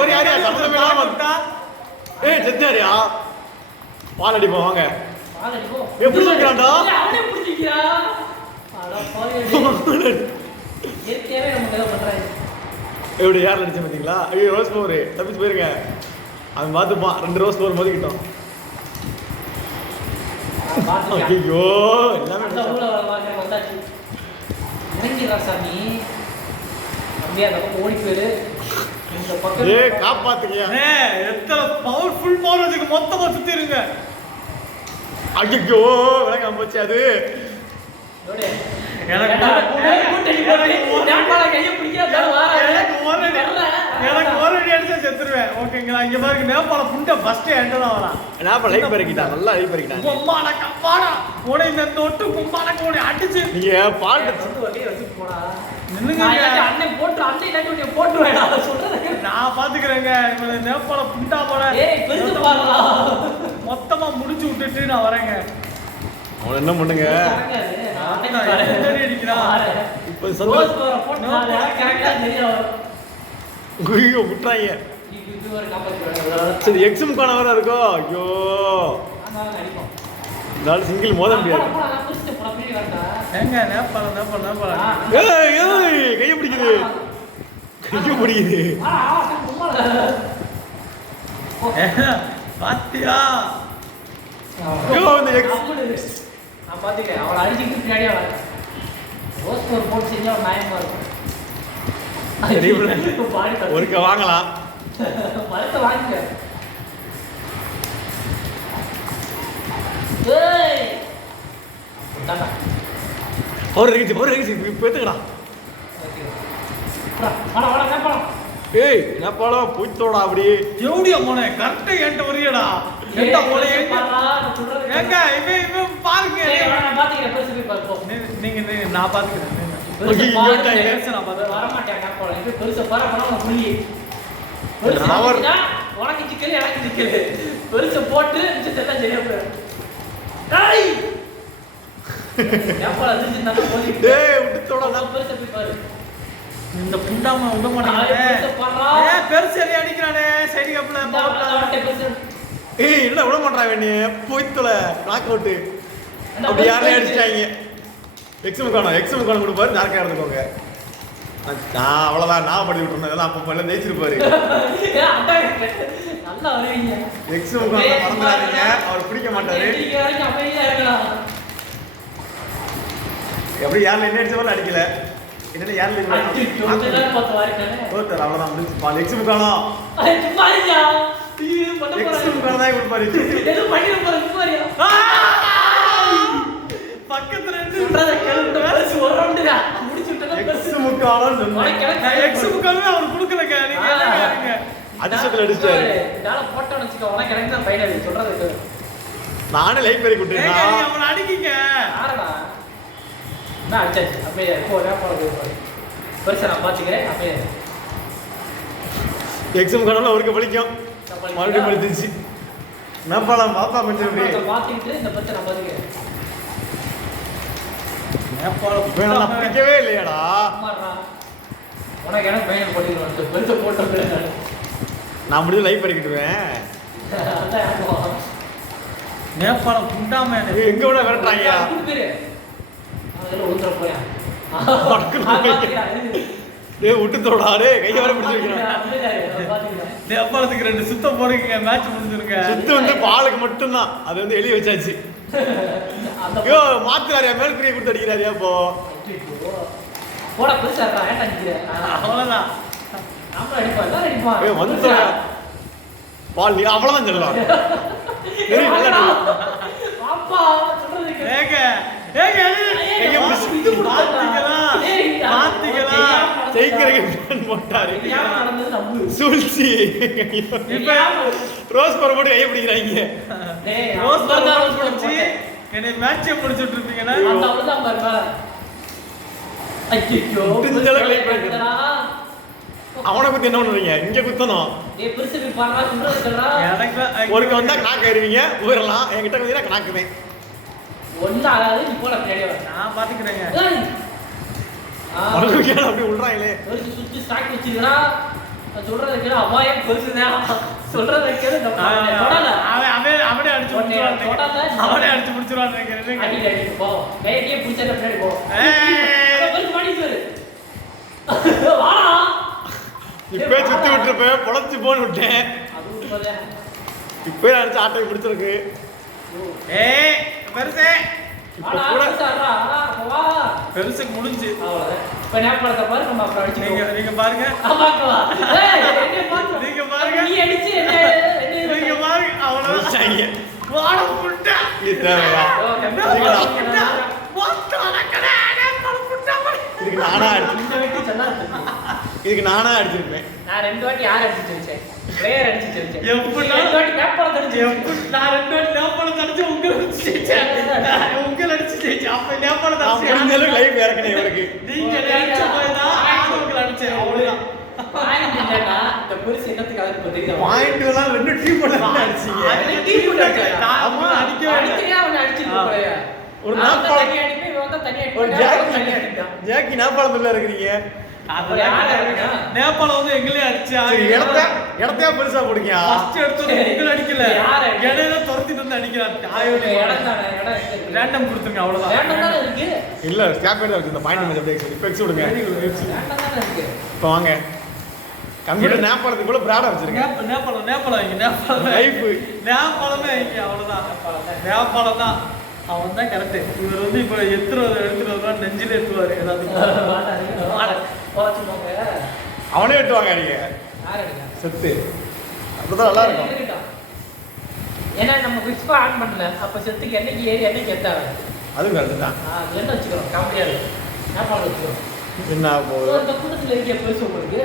ஒரு யாரையா சம்பந்தமே இல்லாம விட்டா? செத்தாரியா? பால் அடிப்போம் வாங்க. எப்படி சொல்றான்டா? எப்படி யார் அடிச்ச பாத்தீங்களா? ஐயோ ரோஸ் பவர் தப்பிச்சு போயிருங்க. அவன் பார்த்துப்பான். 2 ரோஸ் பவர் மோதிக்கிட்டோம். ஐயோ எல்லாமே சாமி அப்படியே அந்த பக்கம் ஓடி போயிரு. இந்த பக்கம் காப்பாத்துங்க. எத்தனை பவர்ஃபுல் பவர் வச்சுக்க மொத்தமா சுத்திருங்க. ஐயோ விளங்காம போச்சு அது. எனக்கு ஒரு அடி அடிச்சா செத்துருவேன். ஓகேங்களா? இங்க பாருங்க, நேபாள புண்டை ஃபர்ஸ்ட் என்கிட்ட தான் வரான். நேபாள லைஃப் பெருக்கிட்டான், நல்லா லைஃப் பெருக்கிட்டான். கும்பால கப்பாடா உன இந்த தொட்டு கும்பால கோடி அடிச்சு நீங்க பாட்டு வந்து வகையை வச்சு போடா. நின்னுங்க. அண்ணன் போட்டு அண்ணன் இல்லாட்டி போட்டுருவேன். நான் சொல்றேன், நான் பாத்துக்கிறேங்க. நேபாள புண்டா போல பெருசு பாருடா. மொத்தமா முடிச்சு விட்டுட்டு நான் வரேங்க. அவன் என்ன பண்ணுங்க? இப்ப சந்தோஷ் ஐயோ விட்டுறாங்க. சரி எக்ஸாம் காண வர இருக்கோ. ஐயோ நாள் சிங்கிள் மோத முடியாது. எங்க நேபாள நேபாள நேபாள ஏய் ஏய் கைய பிடிக்குது, கைய பிடிக்குது. பாத்தியா? ஐயோ இந்த எக்ஸ் நான் பாத்துக்கிறேன். அவளை அடிச்சுக்கிட்டு பின்னாடியே வர ரோஸ் ஒரு போட்டு செஞ்சா ஒரு நியாயமா இருக்கும். ஒருக்க வாங்கலாம். மரத்தை வாங்கிக்க. ஒரு ரகசி இப்போ எடுத்துக்கடா. வாடா கேப்பலாம். ஏய் நேபாளம் போய்த்தோடா அப்படி. எவடியா போனே கரெக்டா என்கிட்ட வரியடா. என்கிட்ட போனே ஏங்க இவன் பாருங்க. நான் பாத்துக்கிறேன் பெருசு போய் பாப்போம். நீங்க நான் பாத்துக்கிறேன். நான் வர மாட்டேன் கேப்பலாம். இது பெருசு பரபரமா புள்ளி. உனக்கு சிக்கல் எனக்கு சிக்கல். பெருசு போட்டு மிச்சத்தெல்லாம் சரியா போயிடும். டேய் கேப்பலாம் செஞ்சு நல்லா போதி. டேய் விட்டுத்தோடா நான் பெருசு போய் பாரு. இந்த புண்டாம விட மாட்டானே. பெருசு எலி அடிக்கிறானே சைடு கப்ல பாவுல. ஏய் என்ன விட மாட்டறான் நீ போய்த்தல நாக் அவுட். அப்படி யாரே அடிச்சாங்க. எக்ஸாம் காணோம் கொடுப்பாரு நார்க்கா எடுத்துக்கோங்க. நான் அவ்வளவுதான் நான் படி விட்டுறேன். இதெல்லாம் அப்ப பல்ல தேய்ச்சிருப்பாரு. நல்லா வருவீங்க. எக்ஸாம் காணோம் மறந்துடாதீங்க. அவர் பிடிக்க மாட்டாரு. அமைதியா இருக்கலாம். எப்படி யாரில் என்ன அடிச்சவரும் அடிக்கல. என்னென்ன யாரில் ஓத்தர் அவ்வளோதான் முடிஞ்சு பால். எக்ஸாம் காணோம் எக்ஸாம் காணோம் தான் கொடுப்பாரு. பக்கத்துல அவர் கொடுக்கலங்க. நீங்க அதிசயத்துல அடிச்சாரு. நானே லைக் பண்ணி கொடுத்தேன். அவனை அடிக்கீங்க. எக்ஸாம் காணோம்ல அவருக்கு பழிக்கும். மறுபடியும் பழித்துச்சு. நேபாளம் பாப்பா கொஞ்சம் பிடிக்கவே இல்லையாடா. நான் முடிஞ்சு லைவ் பண்ணிக்கிட்டுவேன். நேபாளம் குண்டாம எங்க விட விரட்டுறாங்க. விட்டுத்தோடா கையை வர பிடிச்சிருக்கேன். நேபாளத்துக்கு 2 சுத்தம் போறீங்க. மேட்ச் முடிஞ்சிருங்க. சுத்து வந்து பாலுக்கு மட்டும்தான். அது வந்து எழுதி வச்சாச்சு. ஐயோ மாத்துறாரியா மேல்கிரியை கொடுத்து அடிக்கிறாரியா இப்போ. அவ்வளவுதான் வந்துட்டோயா பால் நீ அவ்வளவுதான் சொல்லலாம். ரோஸ் பர போட்டு கையை பிடிக்கிறாங்க. என்னை மேட்சை முடிச்சுட்டு இருப்பீங்கன்னா அவனை குத்தி என்ன பண்ணுவீங்க? இங்க குத்தணும். ஒருக்கு வந்தா கணக்கு ஆயிருவீங்க. ஊரெல்லாம் என்கிட்ட குத்தினா கணக்குவேன். நான் பாத்துக்கிறேங்க. அப்படி விடுறாங்களே. சொல்றதுக்கு அபாயம் பெருசுதான். சொல்றதுக்கு அவனே அடிச்சு முடிச்சிருவான். இப்ப சுத்தி விட்டுருப்பேன். பொழைச்சு போன்னு விட்டேன். இப்ப அடிச்சு ஆட்டை பிடிச்சிருக்கு. பெருசுக்கு முடிஞ்சு நீங்க பாருங்க. இதுக்கு நானா அடிச்சிருப்பேன். நான் 2 வாட்டி யார் அடிச்சு வச்சேன்? பிளேயர் அடிச்சு வச்சேன். எப்படி 2 வாட்டி நேபாளம் அடிச்சு. நான் 2 வாட்டி நேபாளம் அடிச்சு உங்களை அடிச்சு ஜெயிச்சேன். உங்களை அடிச்சு ஜெயிச்சேன். அப்ப நேபாளம் அடிச்சு அந்த லைவ் இறக்கணும் இவருக்கு. நீங்க அடிச்ச போய் தான் நான் உங்களை அடிச்சேன். அவ்வளவுதான். பாயிண்ட் இல்லனா இந்த பெருசு என்னத்துக்கு ஆகுது பாத்தீங்களா? பாயிண்ட் எல்லாம் 2 டீம் போல அடிச்சீங்க. அது டீம் போல நான் அடிக்கவே அடிச்சே அவனை அடிச்சிட்டு போறயா. ஒரு நேபாளம் தண்ணி அடிப்பே இவன் தான் தண்ணி ஒரு அடிப்பான். தண்ணி அடிப்பான். ஜாக்கி நேபாளத்துல இருக்கீங்க. நேபாளம் வந்து எங்களே அடிச்சா. இடத்தையா பெருசா போடுங்க. ஃபர்ஸ்ட் எடுத்து உங்களை அடிக்கல. இடையில துரத்திட்டு வந்து அடிக்கிறான். ரேண்டம் கொடுத்துங்க அவ்வளவுதான். ரேண்டம் தான இருக்கு. இல்ல ஸ்கேப்பேட் இருக்கு. இந்த பாயிண்ட் மேட்ச் அப்படியே இப்போ எக்ஸ் விடுங்க. ரேண்டம் தான இருக்கு. இப்போ வாங்க. கம்ப்யூட்டர் நேபாளத்துக்குள்ள பிராடா வச்சிருங்க. நேபாளம் இங்க லைஃப் நேபாளமே இங்க அவ்வளவுதான். நேபாளம் தான். அவன் தான் கரெக்ட். இவர் வந்து இப்போ எடுத்துருவா நெஞ்சில எடுத்துவாரு. அவனே எடுத்துவாங்க. நீங்க செத்து அப்பதான் நல்லா இருக்கும். ஏன்னா நம்ம விக்ஸ்பா ஆன் பண்ணல. அப்ப செத்துக்கு என்னைக்கு ஏறி என்னைக்கு எத்தாங்க. அது கரெக்டு தான். என்ன வச்சுக்கிறோம் காமெடியா இருக்கும் ஞாபகம் வச்சுக்கிறோம். என்ன போகுது இந்த கூட்டத்தில் இருக்க பெருசு உங்களுக்கு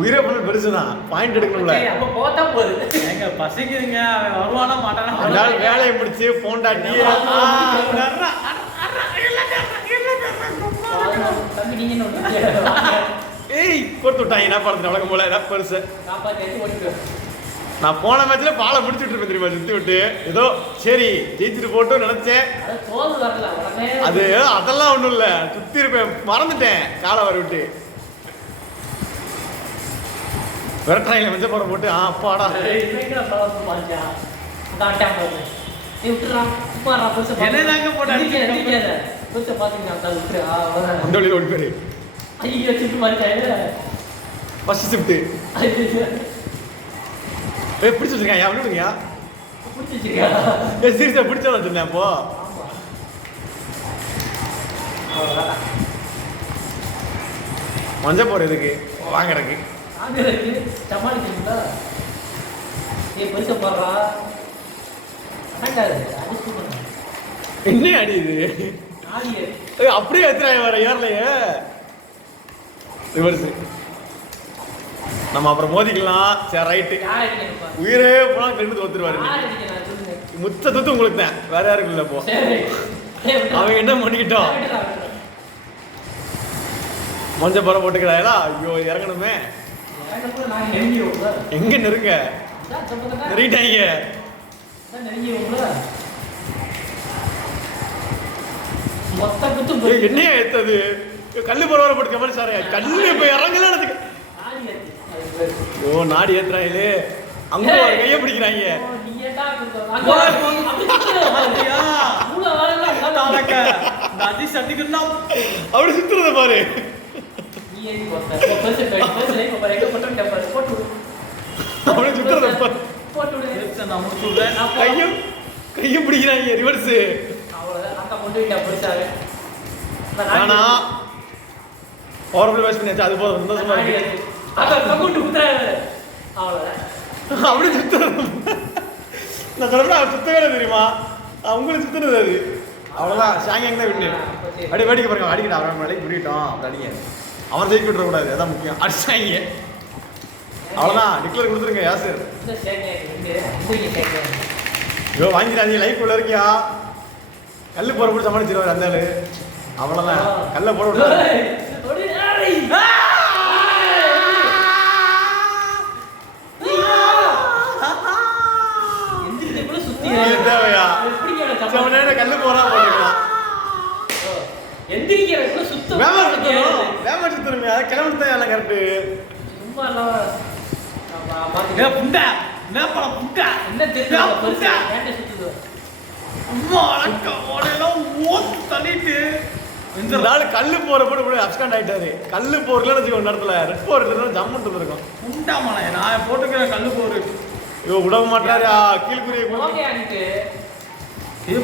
உயிரை பண்ண பெருசு தான். பாயிண்ட் எடுக்கணும்ல. அப்போ போத்தா போகுது. எங்க பசிக்குதுங்க, அவன் வருவானா மாட்டானா? அதனால வேலையை முடிச்சு போண்டா டீ தம்பி நீங்க என்ன பண்ணுறீங்க? ஏய் கொடுத்து விட்டாங்க. என்ன படத்துல வழக்கம் போல என்ன பெருசு. காப்பாற்றி ஓடிட்டு நான் போன மேட்ச்ல பாலை பிடிச்சிட்டு இருப்பேன் தெரியுமா, சுத்தி விட்டு ஏதோ சரி ஜெயிச்சுட்டு போட்டு நினைச்சேன். அது தோல் வரல உடனே அது அதெல்லாம் ஒண்ணும் இல்ல, சுத்தி இருப்பேன் மறந்துட்டேன் காலை வர விட்டு விரட்டாயில மஞ்சள் படம் போட்டு அப்பாடா அந்த வழியில் ஓடி பேரு ஃபர்ஸ்ட் ஷிஃப்ட் பிடிச்சி வச்சிருக்கேன். யா விடுங்க சீரியஸா பிடிச்சா வச்சிருந்தேன். அப்போ மஞ்சள் போற எதுக்கு வாங்குறதுக்கு சமாளிக்கிறீங்களா? பெருசா போடுறா என்ன அடி இது? அப்படியே எடுத்துறாங்க வர ஏர்லையே ரிவர்ஸ். நம்ம அப்புறம் மோதிக்கலாம். சரி ரைட்டு. உயிரே போனா கண்டு ஒத்துருவாரு. முத்த தூத்து உங்களுக்கு தான், வேற யாருக்கும் இல்லை. போ அவங்க என்ன பண்ணிக்கிட்டோம். மஞ்சள் படம் போட்டுக்கிறாங்களா? ஐயோ இறங்கணுமே. எங்க நெருங்க நெருங்கிட்டாங்க. என்னையா ஏத்தது? கல்லு பரவாயில்ல போட்டு கமல் சார் கல்லு இப்ப இறங்கல. ஓ நாடி ஏத்துறாங்களே, அங்க ஒரு கைய பிடிக்கிறாங்க. அப்படி சுத்துறத பாரு. அப்படி சுத்துறத பாரு. கையும் கையும் பிடிக்கிறாங்க ரிவர்ஸ். ஆனா பவர்ஃபுல் வாய்ஸ் பண்ணியாச்சு, அது போதும். சந்தோஷமா இருக்கு. அப்படி சுத்துறது நான் சொல்றேன். சுத்தவே தெரியுமா அவங்களுக்கு சுத்துறது அது. அவ்வளவுதான். ஷாங்கிங் தான் விட்டு அப்படியே வேடிக்கை பாருங்க. அடிக்கிட்ட அவன் வேலைக்கு புரியட்டும். அப்படி அடிங்க. அவன் ஜெயிக்க விட்டுறக்கூடாது, அதான் முக்கியம். அடிச்சாங்க அவ்வளோதான். டிக்ளேர் கொடுத்துருங்க. யாசர் ஐயோ வாங்கிடாதீங்க. லைஃப் உள்ள இருக்கியா? கல்லு போற போட்டு சமாளிச்சிருவாரு அந்த ஆளு. அவ்வளோதான். கல்லை போட விட்டாரு. தேவையா? கல்லு போறா போட்டுக்கலாம். கிளம்பி எல்லாம் கரெக்டு. கல்லு போற போட்டு அப்ஸ்காண்ட் ஆயிட்டாரு. கல்லு போறல இடத்துல ரெட் போர் ஜம்மன் இருக்கும். நான் போட்டுக்கிறேன் கல்லு போரு. விட மாட்டாரா? கீழ்குறிய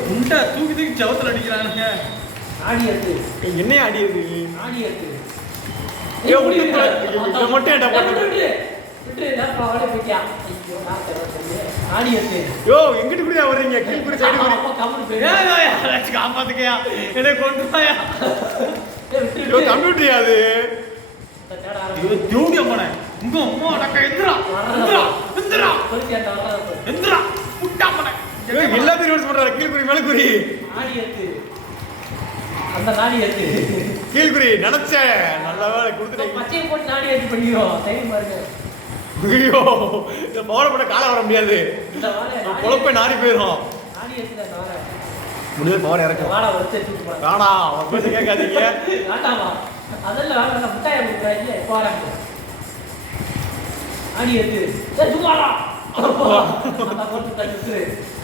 புண்டா தூக்கி தூக்கி சவத்துல அடிக்கிறானுங்க. என்ன அடியது? யோ எங்கிட்டு கூட வர்றீங்க? கீழ்குறி சைடு காப்பாத்துக்கையா என்ன கொண்டு போயா? கம்ப்யூட்டர் அது ஜூடியா போன உங்க அம்மா அடக்க எந்திரா எந்திரா எந்திரா புட்டா போன எல்லாத்தையும் ரிவர்ஸ் பண்றாரு. கீழ்குறி மேலக்குறி அந்த நாடி ஏத்து கீழ்குறி நினைச்சேன். நல்ல வேலை கொடுத்துட்டேன். பச்சை போட்டு நாடி ஏத்து பண்ணிரோம். டைம் பாருங்க. ஐயோ இந்த பவரை போட கால வர முடியாது. இந்த வாளை பொளப்பை நாடி போயிடும். நாடி ஏத்துடா வாளை முடிய பவர் இறக்கும். வாளை வச்சு தூக்கு போடா. காணா அவன் பேச கேட்காதீங்க. காட்டாமா அதெல்லாம் வாளை முட்டாயை போடுறாங்க. போறாங்க நாடி ஏத்து. ஏய் சுமாரா அந்த போட்டு தட்டுச்சு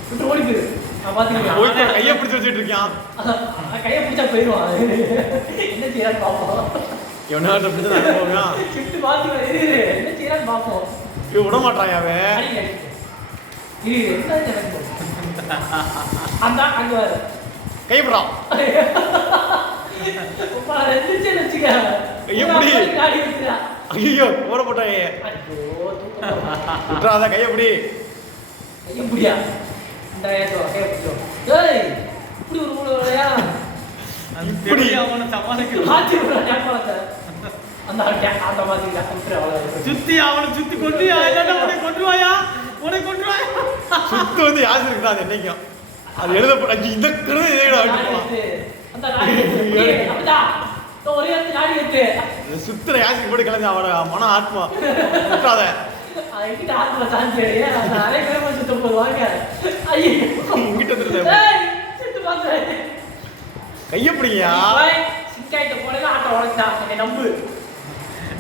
விட்டு ஓடி போயிரு. நான் பாத்தீங்க போய் கையை பிடிச்சு வச்சிட்டு இருக்கான். கையை பிடிச்சா போயிடுவான். என்ன செய்யறான்னு பாப்போம். எவனாட்ட பிடிச்சா நான் போவேன். சிட்டு பாத்துங்க இரு என்ன செய்யறான்னு பாப்போம். இவன் விட மாட்டான் அவன். இரு என்ன நடக்குது? அந்த அங்க வர கைப்பறான். அப்பா ரெண்டுச்சே வெச்சுக்க. எப்படி காடி வெச்சுடா. ஐயோ ஓட போட்டாயே. ஐயோ தூக்கு. விட்றாத கையை பிடி. கையை பிடியா? இந்த ஏதோ கையை பிடிச்சோ. ஏய் இப்படி ஒரு மூளை வரலையா? இப்படி அவனை சமாளிக்கணும். மாத்தி விடுறான் ஞாபகத்தை. அந்த அந்த மாதிரி அவ்வளோ சுத்தி அவனை சுத்தி கொண்டு இல்லைன்னா உன்னை கொண்டுவாயா சுத்து வந்து யாசிருக்கு தான் அது என்னைக்கும் அது எழுத இந்த கருது அந்த நாடி எடுத்து அப்படிதான் ஒரே இடத்துல நாடி எடுத்து சுத்துற யாசிக்கு போட்டு கிளம்பி அவட மன ஆத்மா சுத்தாத எங்கிட்ட ஆத்மா சாந்தி அந்த நிறைய பேர் சுத்த போடுவாங்க ஐயோ இங்கிட்ட வந்துருந்த சுத்து பார்த்து கையப்படியா சிங்காயிட்ட போனது ஆட்டோ உடச்சா என்னை நம்பு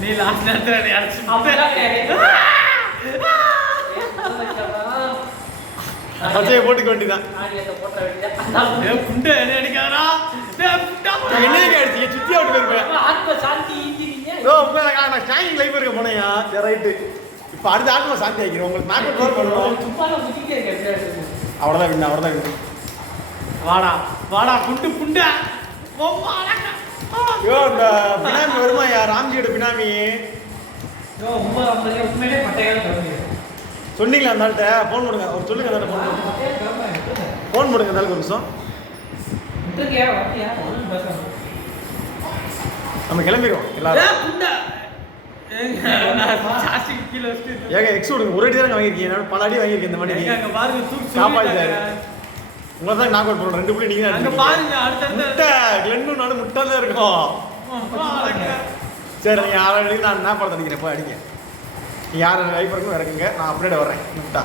நீ லாஸ்ட் நேரத்துல நீ அடிச்சு அப்படிதான் கிடையாது பச்சையை போட்டுக்க வேண்டியதான் போட்ட வேண்டியதான் குண்டை என்ன அடிக்காதா என்னைக்கு அடிச்சு சுத்தி அவுட்டு போயிருப்பேன் ஆத்மா சாந்தி இன்ஜினிங்க நான் ஸ்டாண்டிங் லைஃப் இருக்க போனேயா சரி ரைட்டு இப்போ அடுத்த ஆத்மா சாந்தி ஆகிக்கிறேன் உங்களுக்கு நாக்கு டோர் பண்ணணும் சும்மா புத்திக்கே இருக்கு அவ்வளோதான் விண்ணு அவ்வளோதான் விண்ணு வாடா குண்டை ஐயோ இந்த பினாமி வருமாயா ராம்ஜியோட பினாமி உண்மையிலே பட்டையால சொல்லுங்க சொன்னீங்களா அந்த ஆள்கிட்ட ஃபோன் பண்ணுங்க அவர் சொல்லுங்க அந்த ஃபோன் பண்ணுங்க அந்த ஆளுக்கு ஒரு நிமிஷம் நம்ம கிளம்பிடுவோம் எல்லாரும் ஏங்க எக்ஸ் விடுங்க ஒரு அடி தான் வாங்கியிருக்கீங்க நான் பல அடி வாங்கியிருக்கேன் இந்த மாதிரி சாப்பாடு சார் உங்களை தான் நாக் அவுட் பண்ணுறோம் 2 புள்ளி நீங்கள் தான் பாருங்க அடுத்த கிளென்னும் நானும் முட்டை தான் இருக்கும் சரி நீங்கள் 6 அடி நான் என்ன படம் அடிக்கிறேன் போய் அடிங்க நீங்கள் 6 லைஃப் இருக்கும் இறக்குங்க நான் அப்படியே வர்றேன் முட்டா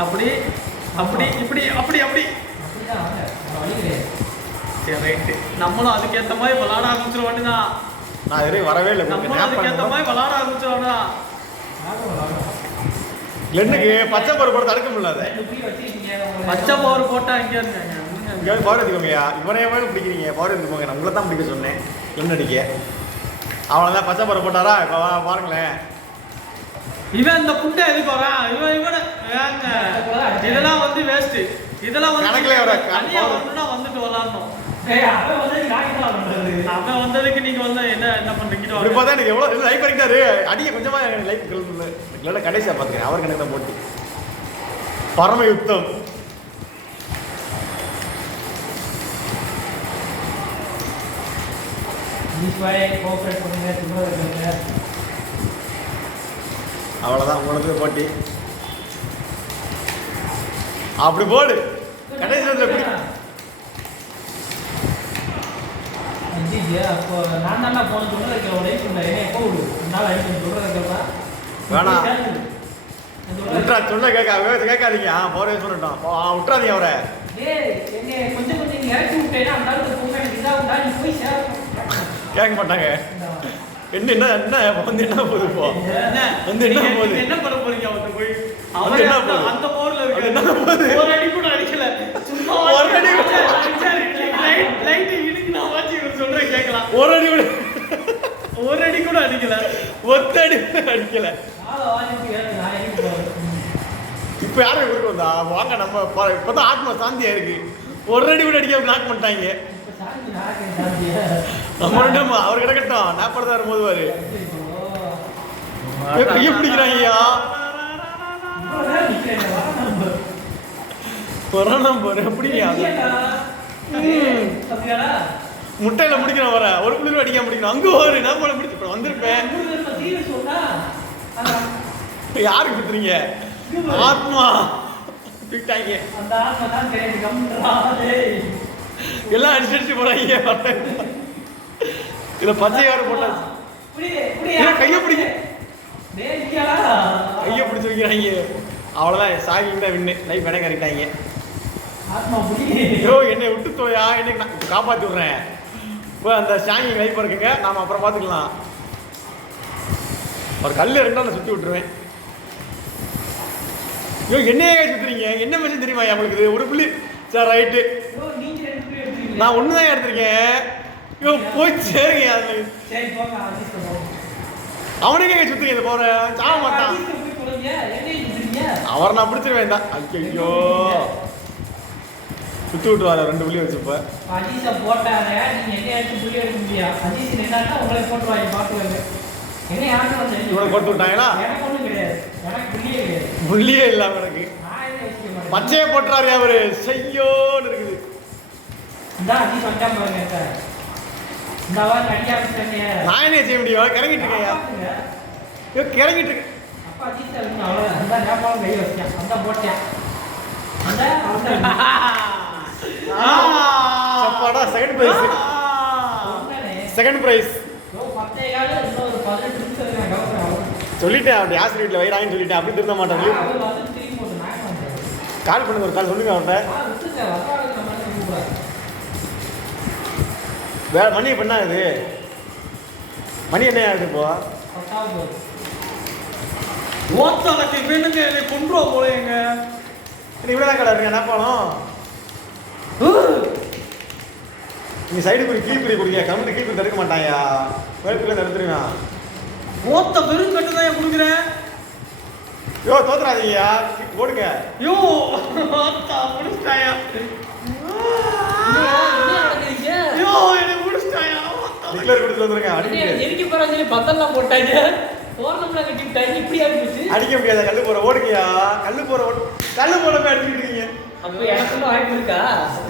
அப்படி சரி ரைட்டு நம்மளும் அதுக்கேற்ற மாதிரி விளாட ஆரம்பிச்சிட வேண்டியதான் நான் இதுவரை வரவே இல்லை நம்மளும் அதுக்கேற்ற மாதிரி விளாட ஆரம்பிச்சிட வேண்டியதான் கிளென்னுக்கு பச்சை பருப்பு போட தடுக்க முடியல பச்சை பவர் போட்டா இங்கே இருந்தாங்க இங்கே பவர் எடுத்துக்கோங்கய்யா இவனையே பிடிக்கிறீங்க பவர் எடுத்துக்கோங்க நான் உங்களை தான் பிடிக்க சொன்னேன் கிளென் அடிக்க அவ்வளோதான் பச்சை பருப்பு போட்டாரா இப்போ பாருங்களேன் இவன் இந்த புண்டை எதுக்கு வரான் இவனை இதெல்லாம் வந்து வேஸ்ட் இதெல்லாம் வந்து கணக்குல வர தனியா வரணும்னா வந்துட்டு விளாடணும் அவன் வந்ததுக்கு நீங்க வந்து என்ன பண்றீங்க அப்படி பார்த்தா எனக்கு எவ்வளோ லைஃப் பண்ணிட்டாரு அடிக்க கொஞ்சமாக லைஃப் இல்லை கடைசியாக பார்த்துக்கிறேன் அவர் கணக்கு தான் போட்டு பரம யுத்தம் அவ்வளோதான் உங்களுக்கு போட்டி அப்படி போடு கடைசி எப்படி அப்போ நான் தானே போன சொல்றதுக்கு ஒரு லைஃப் இல்லை என்ன எப்போ விடு நாள் அடிக்கணும் சொல்றதுக்கெல்லாம் வேணாம் விட்றா சொல்ல கேட்காதீங்க போற சொல்லட்டும் விட்டுறாதீங்க அவரை என்ன கொஞ்சம் நீ இறக்கி விட்டேன்னா அந்த அளவுக்கு பொண்ணு எனக்கு இதாக உண்டா நீ போய் கேட்க மாட்டாங்க என்ன என்ன என்ன வந்து என்ன போகுது இப்போ வந்து என்ன போகுது என்ன பண்ண போறீங்க அவர்கிட்ட போய் வந்து என்ன போகுது அந்த போர்ல இருக்கு என்ன போகுது ஒரு அடி கூட அடிக்கல சும்மா ஒரு அடி லைட் இடிக்கு நான் வாட்சி இவர் சொல்றேன் கேட்கலாம் ஒரு அடி கூட ஒரு அடி கூட அடிக்கல ஒத்தடி அடிக்கல இப்ப யாரும் இவருக்கு வந்தா வாங்க நம்ம இப்பதான் ஆத்மா சாந்தியா இருக்கு ஒரு அடி கூட அடிக்க நாக் பண்ணிட்டாங்க நம்ம அவர் கிடக்கட்டும் நாற்பது வரும்போது கைய பிடிக்கிறாங்கய்யா கொரோனா போற எப்படிங்க முட்டையில முடிக்கிறேன் வர ஒரு குளிர் அடிக்க முடிக்கணும் அங்க ஒரு நான் போல முடிச்சு வந்திருப்பேன் யாருக்கு கொடுத்துறீங்க ஆத்மா தூக்கிட்டாங்க எல்லாம் அடிச்சு அடிச்சு போறாங்க இதுல பச்சை யாரு போட்டாச்சு கைய பிடிக்க கைய பிடிச்சு வைக்கிறாங்க அவ்வளவுதான் சாகிங் தான் வின்னு லைஃப் எனக்கு கரெக்டாங்க ஐயோ என்னை விட்டு தோயா என்னை காப்பாத்தி விடுறேன் இப்போ அந்த ஸ்டாங்கிங் லைஃப் இருக்குங்க நாம அப்புறம் பார்த்துக்கலாம் ஒரு கல் இருந்தால் நான் சுற்றி விட்டுருவேன் ஐயோ என்னையே சுற்றுறீங்க என்ன மெசேஜ் தெரியுமா உங்களுக்கு ஒரு புள்ளி சார் ரைட்டு நான் ஒன்று தான் எடுத்திருக்கேன் ஐயோ போய் சேருங்க அதில் அவனுக்கே சுற்றுறீங்க போகிறேன் சாக மாட்டான் அவரை நான் பிடிச்சிருவேன் தான் ஐயோ சுற்றி விட்டுருவாரு 2 புள்ளி வச்சுப்ப அஜீஸை போட்டாங்க நீங்க என்ன எடுத்து புள்ளி எடுக்க முடியாது அஜீஸ் என்னன்னா உங்களை போட்டுருவாங்க பார்க்குவாங்க என்ன யாரும் வந்து இவனை போட்டு விட்டாங்களா எனக்கு ஒன்றும் கிடையாது எனக்கு புள்ளியே கிடையாது புள்ளியே இல்லாம எனக்கு பச்சையை போட்டுறாரு அவரு செய்யோன்னு இருக்குது இந்த அஜி சண்டை பாருங்க சார். இந்த வாரம் அடிக்க ஆரம்பிச்சாங்க. நான் என்ன செய்ய முடியும்? கிறங்கிட்டு இருக்கேன்யா. ஐயோ கிறங்கிட்டு இருக்கேன். அப்பா அஜி சார் அவ்வளோ அந்த ஞாபகம் கை வச்சேன். அந்த போட்டேன். அந்த சப்பாடா செகண்ட் பிரைஸ். Second prize. 10 கால இன்னொரு 18 நிமிஷம் இருக்காங்க. சொல்லிட்டேன் அப்படி ஆசிரியர் வீட்டில் வயிறாங்கன்னு சொல்லிட்டேன். அப்படி திருந்த மாட்டாங்க. அவர் வந்து திரும்பி போட்டு நான் பண்றேன். கால் பண்ணுங்க ஒரு கால் சொல்லுங்க அவன்கிட்ட. விட்டு சார் வர்றாங்க நம்ம கூப்பிடுறாங்க. வேற மணி பண்ணா இது மணி என்ன ஆகுது இப்போ? 10வது. ஓத்தாலக்கு வேணுங்க என்னை கொன்றுவோம் போலங்க. இவ்வளோ தான் கடை இருக்கு என்ன பணம்? நீ சைடு குறி கீழ்பிரி கொடுங்க. கமிட்டி கீழ்பிரி தடுக்க மாட்டாயா? வேலைக்குள்ளே தடுத்துருவேன். ஓத்த வெறும் கட்டு தான் கொடுக்குறேன். யோ தோத்துறாதீங்கயா ஓடுங்க. யோ ஓத்தா முடிச்சிட்டாயா. என்ன நடக்குதுங்க? யோ என்னை முடிச்சிட்டாயா. டிக்ளேர் கொடுத்து வந்துருங்க. அடிக்க எரிக்க போறாங்க சொல்லி பத்தெல்லாம் போட்டாங்க. டோர்னமெண்ட்ல கட்டிட்டாங்க. இப்படி ஆயிடுச்சு. அடிக்க முடியாத கல்லு போற ஓடுங்கயா. கல்லு போற கல்லு போற போய் அடிச்சுட்டு இருக்கீங்க. அப்ப எனக்கு வாய்ப்பு இருக்கா?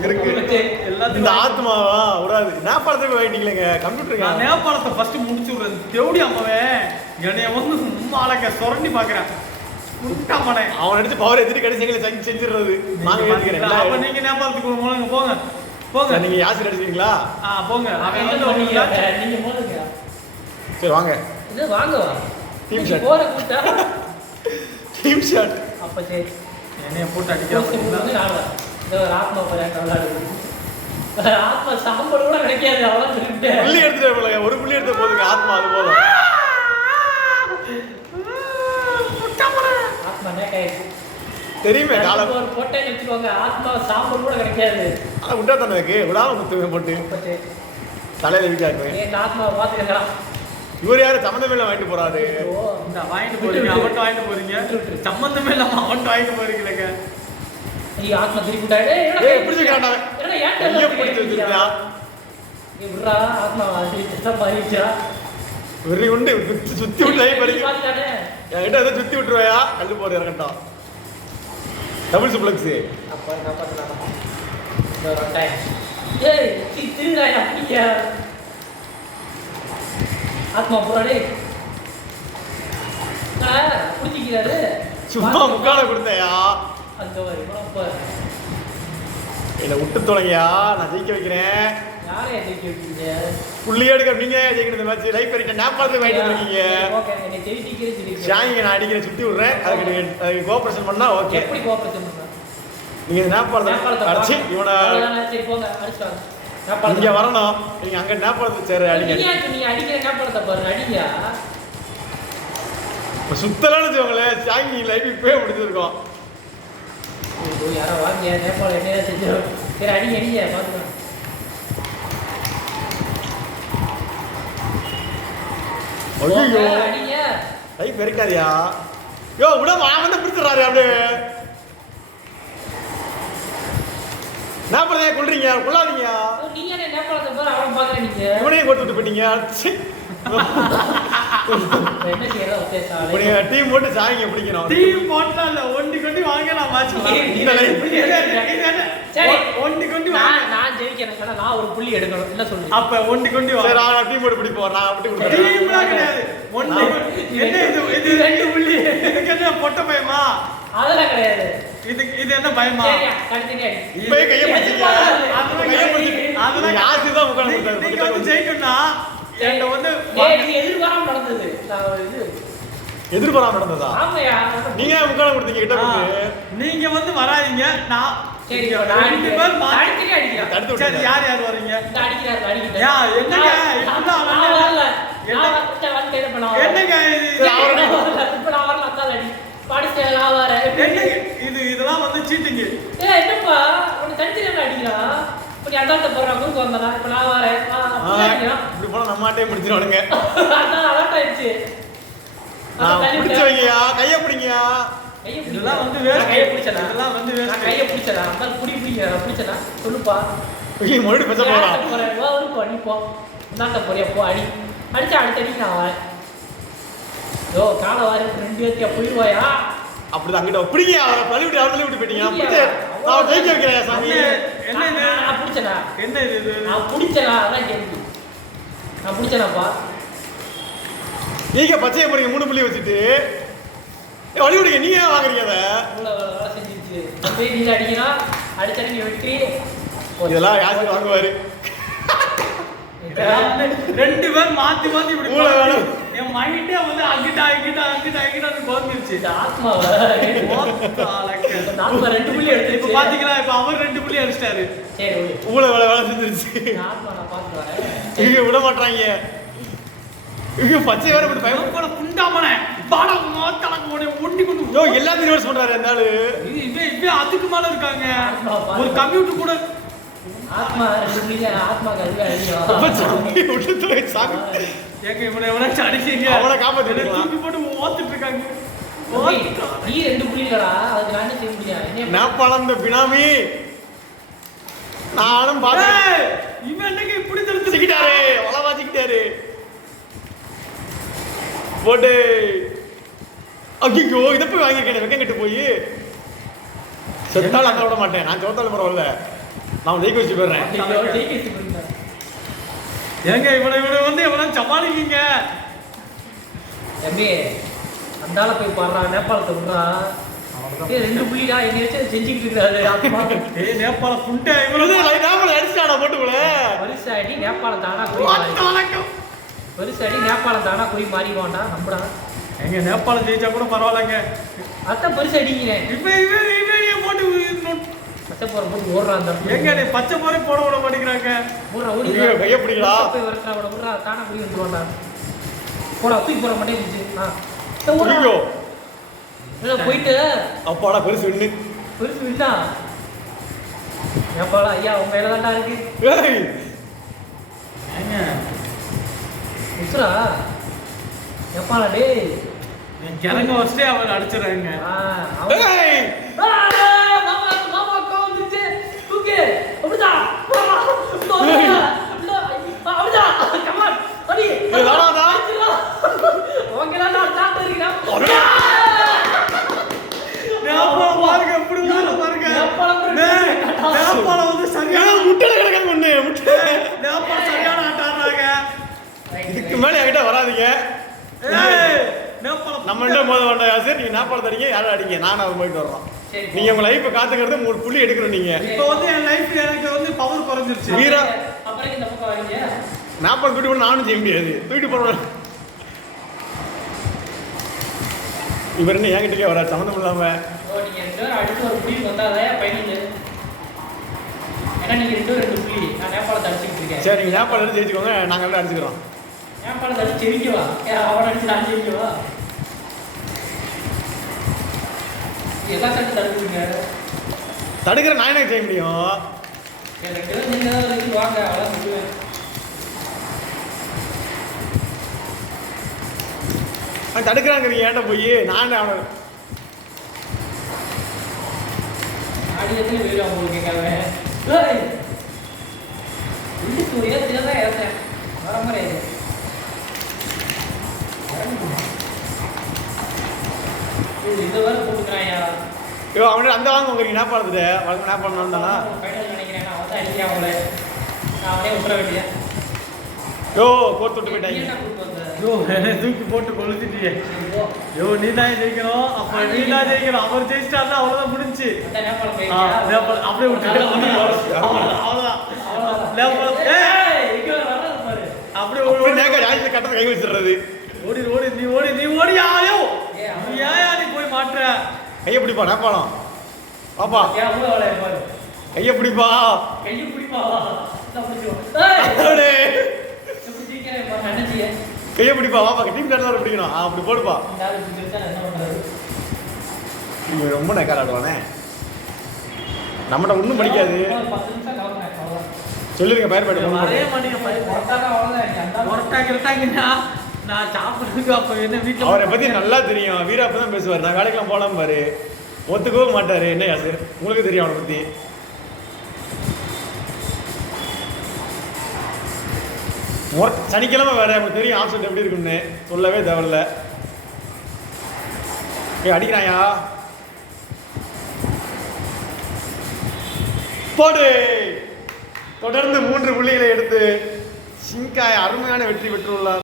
இருக்கு. எல்லாத்தையும் இந்த ஆத்மாவா விடாது. நேபாளத்துக்கு வாங்கிட்டீங்களேங்க நான் கம்ப்யூட்டருங்க. நேபாளத்தை ஃபர்ஸ்ட் முடிச்சு விடுறேன். தேவடி அம்மாவன் என்னைய வந்து சும்மா அழக சுரண்டி பாக்குறேன். முட்டாமனே அவன் அடிச்சு பவர் எதிரி கடைசி எங்களை செஞ்சிடுறது. நாங்க அப்ப ஏத்துக்கிறேன். நீங்க நேபாளத்துக்கு போங்க போங்க போங்க. நீங்க யாசி அடிச்சிட்டீங்களா? போங்க. அவன் என்ன வந்து பண்ணீங்க? உங்களுக்கு நீங்க போடுங்க. சரி வாங்க. இது வாங்க வா. Team நீங்க shot. போற கூட்டா. Team shot. அப்ப சரி. என்னைய போட்டு போஸ்ட் அடிக்காம போடுறது நாளா. இந்த ஒரு ஆத்மா போறேன் விளையாடுது. ஆத்மா சாம்பல் கூட கிடைக்காது. அவ்வளவு சொல்லிட்டேன். புள்ளி எடுத்துட்டு போல. ஒரு புள்ளி எடுத்து போதுங்க. ஆத்மா அது போதும். ஆத்மா நேக்காயிடுச்சு. தெரியுமே காலம். ஒரு போட்டேன்னு வச்சுக்கோங்க. ஆத்மா சாம்பல் கூட கிடைக்காது. ஆனா விட்டா தானே இருக்கு. விடாம குத்துவேன் போட்டு அப்ப சரி. தலையில வீட்டாக்குவேன். இந்த ஆத்மாவை பாத்துக்கா. இவர் யாரு சம்மந்தமே இல்லாம வாங்கிட்டு போறாரு? இந்த வாங்கிட்டு போறீங்க அவன்கிட்ட வாங்கிட்டு போறீங்க. சம்பந்தமே இல்லாம அவன்கிட்ட வாங்கிட்டு போறீங்களேங்க. ஐயோ ஆத்மா திருப்பி விட்டாரு. ஏய் பிடிச்சு வைக்கிறான்டா. கையை பிடிச்சு வச்சிருக்கியா? இவரா ஆத்மா மாறிச்சா? வெறி உண்டு சுத்தி விட்டு லைஃப் வரைக்கும் பாத்துட்டானே. என்கிட்ட எதை சுத்தி விட்டுருவாயா? கல்லு போற இறக்கட்டும். டபுள் சுப்ளக்ஸ். அப்ப என்ன பண்ணலாம்? இந்த ஒரு டைம். ஏய் திருடாயா அப்படியா? ஆத்மா போறாடே. புடிச்சிக்கிறாரு. சும்மா முக்கால கொடுத்தையா? அந்த மாதிரி பாரு. என்ன விட்டு தொலைங்கயா. நான் ஜெயிக்க வைக்கிறேன். யாரை ஜெயிக்க வைக்கிறீங்க? புள்ளியே எடுக்க நீங்க ஜெயிக்கணும் இந்த மேட்ச். லைஃப் வரைக்கும் நேபாளத்துக்கு வாங்கிட்டு இருக்கீங்க. ஓகே என்னை ஜெயிச்சிக்கிறேன்னு சொல்லிருக்கீங்க. ஷாயிங்க நான் அடிக்கிறேன் சுத்தி விடுறேன். அதுக்கு கோஆபரேஷன் பண்ணா ஓகே. எப்படி கோஆபரேஷன் பண்ற? நீங்க நேபாளத்தை அடிச்சு இவனை சரி போங்க அடிச்சு வாங்க. இங்க வரணும். நீங்க அங்க நேபாளத்தை சேர அடிங்க. நீங்க அடிக்கிற நேபாளத்தை பாருங்க அடிங்க. இப்ப சுத்தலான்னு வச்சுக்கோங்களேன். ஷாயிங்க லைஃப் இப்பவே முடிச்சிருக்கோம். யாரோ வாங்க நேபாளம் என்ன செஞ்சு சரி அடிங்க அடிங்க பாத்துக்கலாம். ஐயோ அடிங்க. லைஃப் இருக்காதியா? யோ விட அவன் வந்து பிடிச்சிடறாரு அப்படியே. நேபாளத்தை கொள்றீங்க கொள்ளாதீங்க. நீங்க என்ன நேபாளத்தை பாரு அவன் பாக்குறேன் நீங்க. இவனையும் போட்டு விட்டு போயிட்டீங்க. என்ன செய்யறோம் உத்தேசம்? நீங்க டீம் போட்டு சாயிங்க பிடிக்கணும். டீம் போட்டா இல்ல ஒண்டி கொண்டு வாங்க நான் மேட்ச் இந்த லைஃப் சரி ஒண்டி கொண்டு வாங்க. நான் ஜெயிக்கிறேன். நான் ஒரு புள்ளி எடுக்கணும். என்ன சொல்றீங்க? அப்ப ஒண்டி கொண்டு வாங்க. சரி நான் டீம் போட்டு பிடிப்போம். நான் அப்படி கொடுக்குறேன். டீம்லாம் கிடையாது. ஒண்டி என்ன இது ரெண்டு புள்ளி. இதுக்கு என்ன பொட்ட பயமா? அதெல்லாம் கிடையாது. இது என்ன பயமா? சரியா கண்டினியூ அடி. இப்பவே கையை பிடிச்சிங்க. அதெல்லாம் கையை பிடிச்சி அதெல்லாம் யாசி தான் உட்கார்ந்து நீங்க வந்து ஜெயிக்கணும்னா என்கிட்ட வந்து இது எதிர்பாராம நடந்தது. நான் இது எதிர்பாராம நடந்ததா? ஆமையா நீங்க முக்கால கொடுத்தீங்க கிட்ட கொடுத்து. நீங்க வந்து வராதீங்க. நான் சரி நான் ரெண்டு பேர் அடிக்கடி அடிக்கிறேன். தடுத்து சரி விட்டுங்க. யார் யார் வரீங்க? இந்த அடிக்கிறாரு அடிக்கிட்டேன். யா என்னங்க இப்படிலாம் நான் வரல. என்ன நான் வந்து என்ன பண்ணலாம்? என்னங்க சரி, அவரை இப்ப நான் வரல அக்கால அடி. படிச்சே நான் வரேன். என்ன இதெல்லாம் வந்து சீட்டிங். ஏய் என்னப்பா உன்னை தடுத்துறேன் அடிக்கிறான். இப்ப அந்தாட்ட போறா குறுக்கு வந்தனா. இப்ப நான் வரேன். அடிக்கிறான். இப்படி போனா நம்மாட்டே முடிச்சிருவானுங்க. அதான் அலர்ட் ஆயிடுச்சு. நான் பிடிச்சு வைங்கயா. கையை பிடிங்கயா. கையை இதெல்லாம் வந்து கையை வேஸ்ட். பிடிச்சனா? இதெல்லாம் வந்து நான் வேஸ்ட். கையை பிடிச்சனா? அந்த புடி பிடிக்கிறேன். பிடிச்சனா? சொல்லுப்பா. ஐயோ மறுபடியும் பேச போறான். போறேன். வா ஒரு அடி போ. அந்தாட்ட போறியா போ அடி. அடிச்சா அடுத்த அடி நான் வரேன். யோ கால வாரி ரெண்டு பேத்தியா போயிடுவாயா? அப்படிதான் அங்கிட்ட பிடிங்க. அவரை தள்ளி விட்டு அவரை தள்ளி விட்டு போயிட்டீங்க. நான் பிடிச்சு நான் ஜெயிக்க வைக்கிறேன் சாமி. என்ன இது? நான் பிடிச்சனா? என்ன இது? நான் பிடிச்சனா அதான் கேள்வி. நான் பிடிச்சனாப்பா. நீங்க பச்சையை போறீங்க 3 புள்ளி வச்சுட்டு வழி விடுங்க. நீங்க ஏன் வாங்குறீங்க அதை? வேலை செஞ்சிருச்சு. போய் நீங்க அடிக்கணும், அடிச்சா நீங்க வெற்றி. இதெல்லாம் யாருக்கு வாங்குவாரு? ரெண்டு பேரும் மாத்தி மாத்தி இப்படி மூளை வேணும். என் மைண்டே வந்து அங்கிட்ட கோர்ந்துருச்சு. ஆத்மாவை ஆத்மா 2 புள்ளி இப்ப எடுத்துருச்சு. பாத்தீங்களா, இப்ப அவர் 2 புள்ளி அடிச்சிட்டாரு. சரி மூளை வேலை செஞ்சிருச்சு. ஆத்மா நான் பார்த்து வரேன். இங்க விட மாட்டாங்க. இங்க பச்சை வேற போட்டு பயம் கூட புண்டாமனே பாடா மாத்தலக்கு ஒண்ணி கொண்டு யோ எல்லாத்தையும் ரிவர்ஸ் பண்றாரு அந்த ஆளு. இது அதுக்கு மேல இருக்காங்க. ஒரு கம்ப்யூட்டர் கூட ஆத்மா 2 புள்ளி ஆத்மாக்கு அதுவே ரொம்ப அடிக்கும். சாமி விட்டு சாமி ஏங்க இவனை அடிச்சீங்க. அவனை காப்பாத்திட்டு தூக்கி போட்டு ஓத்திட்டு இருக்காங்க. நீ 2 புள்ளிகளா? அதுக்கு நான் என்ன செய்ய முடியும்? நான் பழந்த பினாமி நானும் பார்த்தேன். இவன் என்னங்க இப்படி தெரிஞ்சுக்கிட்டாரு? சிக்கிட்டாரு, வலை வாச்சிக்கிட்டாரு. போட்டு ஐயோ இதை போய் வாங்கியிருக்கேன் வெக்கம் கட்டு போய் செத்தாலும் அங்க விட மாட்டேன். நான் சோத்தாலும் பரவாயில்ல, நான் ஜெயிக்க வச்சு போயிடுறேன். ஏங்க இவனை வந்து எவ்வளவு சமாளிக்கீங்க? தம்பி அந்தால போய் பாடுறா, நேபாளத்தை விடுறா. 2 புள்ளிடா என்னை வச்சு செஞ்சுக்கிட்டு இருக்காரு ஆத்மா. நேபாள புண்டை நேபாளம் அடிச்சாடா போட்டுக்குள்ள பெருசாடி நேபாளம் தானா குடி மாறி. பெருசாடி நேபாளம் தானா குடி மாறிடுவான்டா நம்புடா. எங்க நேபாளம் ஜெயிச்சா கூட பரவாயில்லைங்க. அதான் பெருசு அடிக்கிறேன். இவன் போட்டு பச்சை போற போட்டு ஓடுறான் தம்பி. எங்க நீ பச்சை போற போட விட மாட்டேங்கிறாங்க. ஓடுறா ஓடி கையை பிடிக்கலா போய் வரட்டா விடுறா தானா குடி வந்துருவான்டா. போடா தூக்கி போற மாட்டே முடிச்சு. ஐயோ போயிட்டு அப்பாடா பெருசு விண்ணு. பெருசு விட்டா நேபாளம் ஐயா உங்க மேல தான்டா இருக்கு. ஏய் ஏங்க உசுரா நேபாள டேய் கிழங்க வச்சுட்டே அவன் அடிச்சிடறாங்க. ஏய் மாமா வந்துச்சு தூக்கு அப்படிதான் அப்படிதான் கமான் அடி வேணாடா. ஓகேடா சாப்பிட்டு இருக்கேன். நேபாளம் பாருங்க எப்படி ஊற பாருங்க. நேபாளம் வந்து சரியான முட்டையில கிடக்காங்க ஒண்ணு முட்டை. நேபாளம் சரியான ஆட்டம் ஆடுறாங்க. இதுக்கு மேல என்கிட்ட வராதீங்க. நேபாளம் நம்மள்ட்ட மோத வேண்டாம் யாசர். நீங்க நேபாளத்தை அடிங்க, யாரும் அடிங்க. நானும் அவன் போயிட்டு வர்றோம். சரி நீங்க உங்க லைஃப் காத்துக்கிறது 3 புள்ளி எடுக்கணும். நீங்க இப்போ வந்து என் லைஃப் எனக்கு வந்து பவர் குறைஞ்சிருச்சு. வீரா அப்புறம் இந்த பக்கம் வரீங்க. நேபாளம் தூக்கிட்டு போன நானும் செய்ய முடியாது. தூக்கிட்டு போறேன். இவர் என்ன என்கிட்டக்கே வர சம்மந்தம் இல்லாம. நீங்க 2 பேரும் அடுத்து ஒரு புள்ளி வந்தாதான் ஃபைனல். ஏன்னா நீங்க 2 புள்ளி நான் நேபாளத்தை அடிச்சுட்டு இருக்கேன். சரி நீங்க நேபாளம் எடுத்து ஜெயிச்சுக்கோங்க, நாங்க எல்லாம் அடிச்சுக்கிறோம். நேபாளத்தை அடிச்சு ஜெயிக்கவா? அவனை அடிச்சு நான் ஜெயிக்கவா? எல்லாத்தையும் தடுக்குங்க. தடுக்கிற நான் என்ன செய்ய முடியும்? எனக்கு நீங்க தான் வாங்க அவ்வளோ சொல்லுவேன். தடுக்கிறாங்கிறீங்க ஏன்ட்ட போய் நான் அவனை ஆடியத்தில் வீடு உங்களுக்கு கேட்காத. இன்னைக்கு ஒரு இடத்துல தான் இறந்தேன். வர மாதிரி இது வரை போட்டுக்கிறாயா? ஐயோ அவனே அந்த வாங்க உங்க நேபாளத்துட்டு வழக்கு நேபாளம் வந்தானா? ஃபைனல் நினைக்கிறேன். அவன் தான் அடிக்காம அவங்கள நான் அவனே விட்டுற வேண்டிய. யோ கோர்த்து விட்டு போயிட்டாங்க. என்ன கூப்பிட்டு வந்த? யோ என்ன தூக்கி போட்டு கொளுத்திட்டியே. யோ நீ தான் ஜெயிக்கணும். அப்ப நீ தான் ஜெயிக்கணும். அவர் ஜெயிச்சிட்டாருன்னா அவ்வளவுதான் முடிஞ்சு. அந்த நேபாளம் நேபாளம் அப்படியே விட்டுட்டு அவ்வளவுதான். நேபாளம் இங்க வர்றது பாரு. அப்படியே ஒரு நேக்க ராஜ்யத்தை கட்டத்தை கை வச்சிடுறது. ஓடி நீ ஓடி ஆயோ. நீ ஏயா நீ போய் மாட்ற? கையை பிடிப்பா நேபாளம். பாப்பா ஏன் உள்ள வளைய பாரு. கையை பிடிப்பா. கையை பிடிப்பா. நான் பிடிச்சோம். டேய் எப்படி ஜெயிக்கிறேன் பாரு நினைச்சியே. கையை பிடிப்பா. பாப்பா டீம் கார்டுல பிடிக்கணும். அப்படி போடுப்பா. இந்த ஆளு இப்படி ஜெயிச்சா என்ன பண்றது? இவன் ரொம்ப நேக்கார ஆடுவானே. நம்மகிட்ட ஒன்றும் படிக்காது. 10 நிமிஷம் கவர்னேன் அவ்வளோதான். சொல்லிருங்க பயர் பாட்டு அதே மாதிரி ஒருத்தாங்க அவ்வளோதான். ஒருட்டாக்கிட்டாங்கன்னா நான் சாப்பிடுறதுக்கு அப்ப என்ன வீட்டுல அவரை பத்தி நல்லா தெரியும். வீரா தான் பேசுவார். நான் வேலைக்கெல்லாம் போலாம் பாரு, ஒத்துக்கவும் மாட்டாரு. என்ன யாசர் உங்களுக்கு தெரியும் அவனை பத்தி. சனிக்கிழமை வேற உங்களுக்கு தெரியும் ஆப்ஷன் எப்படி இருக்குன்னு சொல்லவே தேவையில்ல. அடிக்கிறாயா போடு. தொடர்ந்து 3 புள்ளிகளை எடுத்து சிங்காய் அருமையான வெற்றி பெற்றுள்ளார்.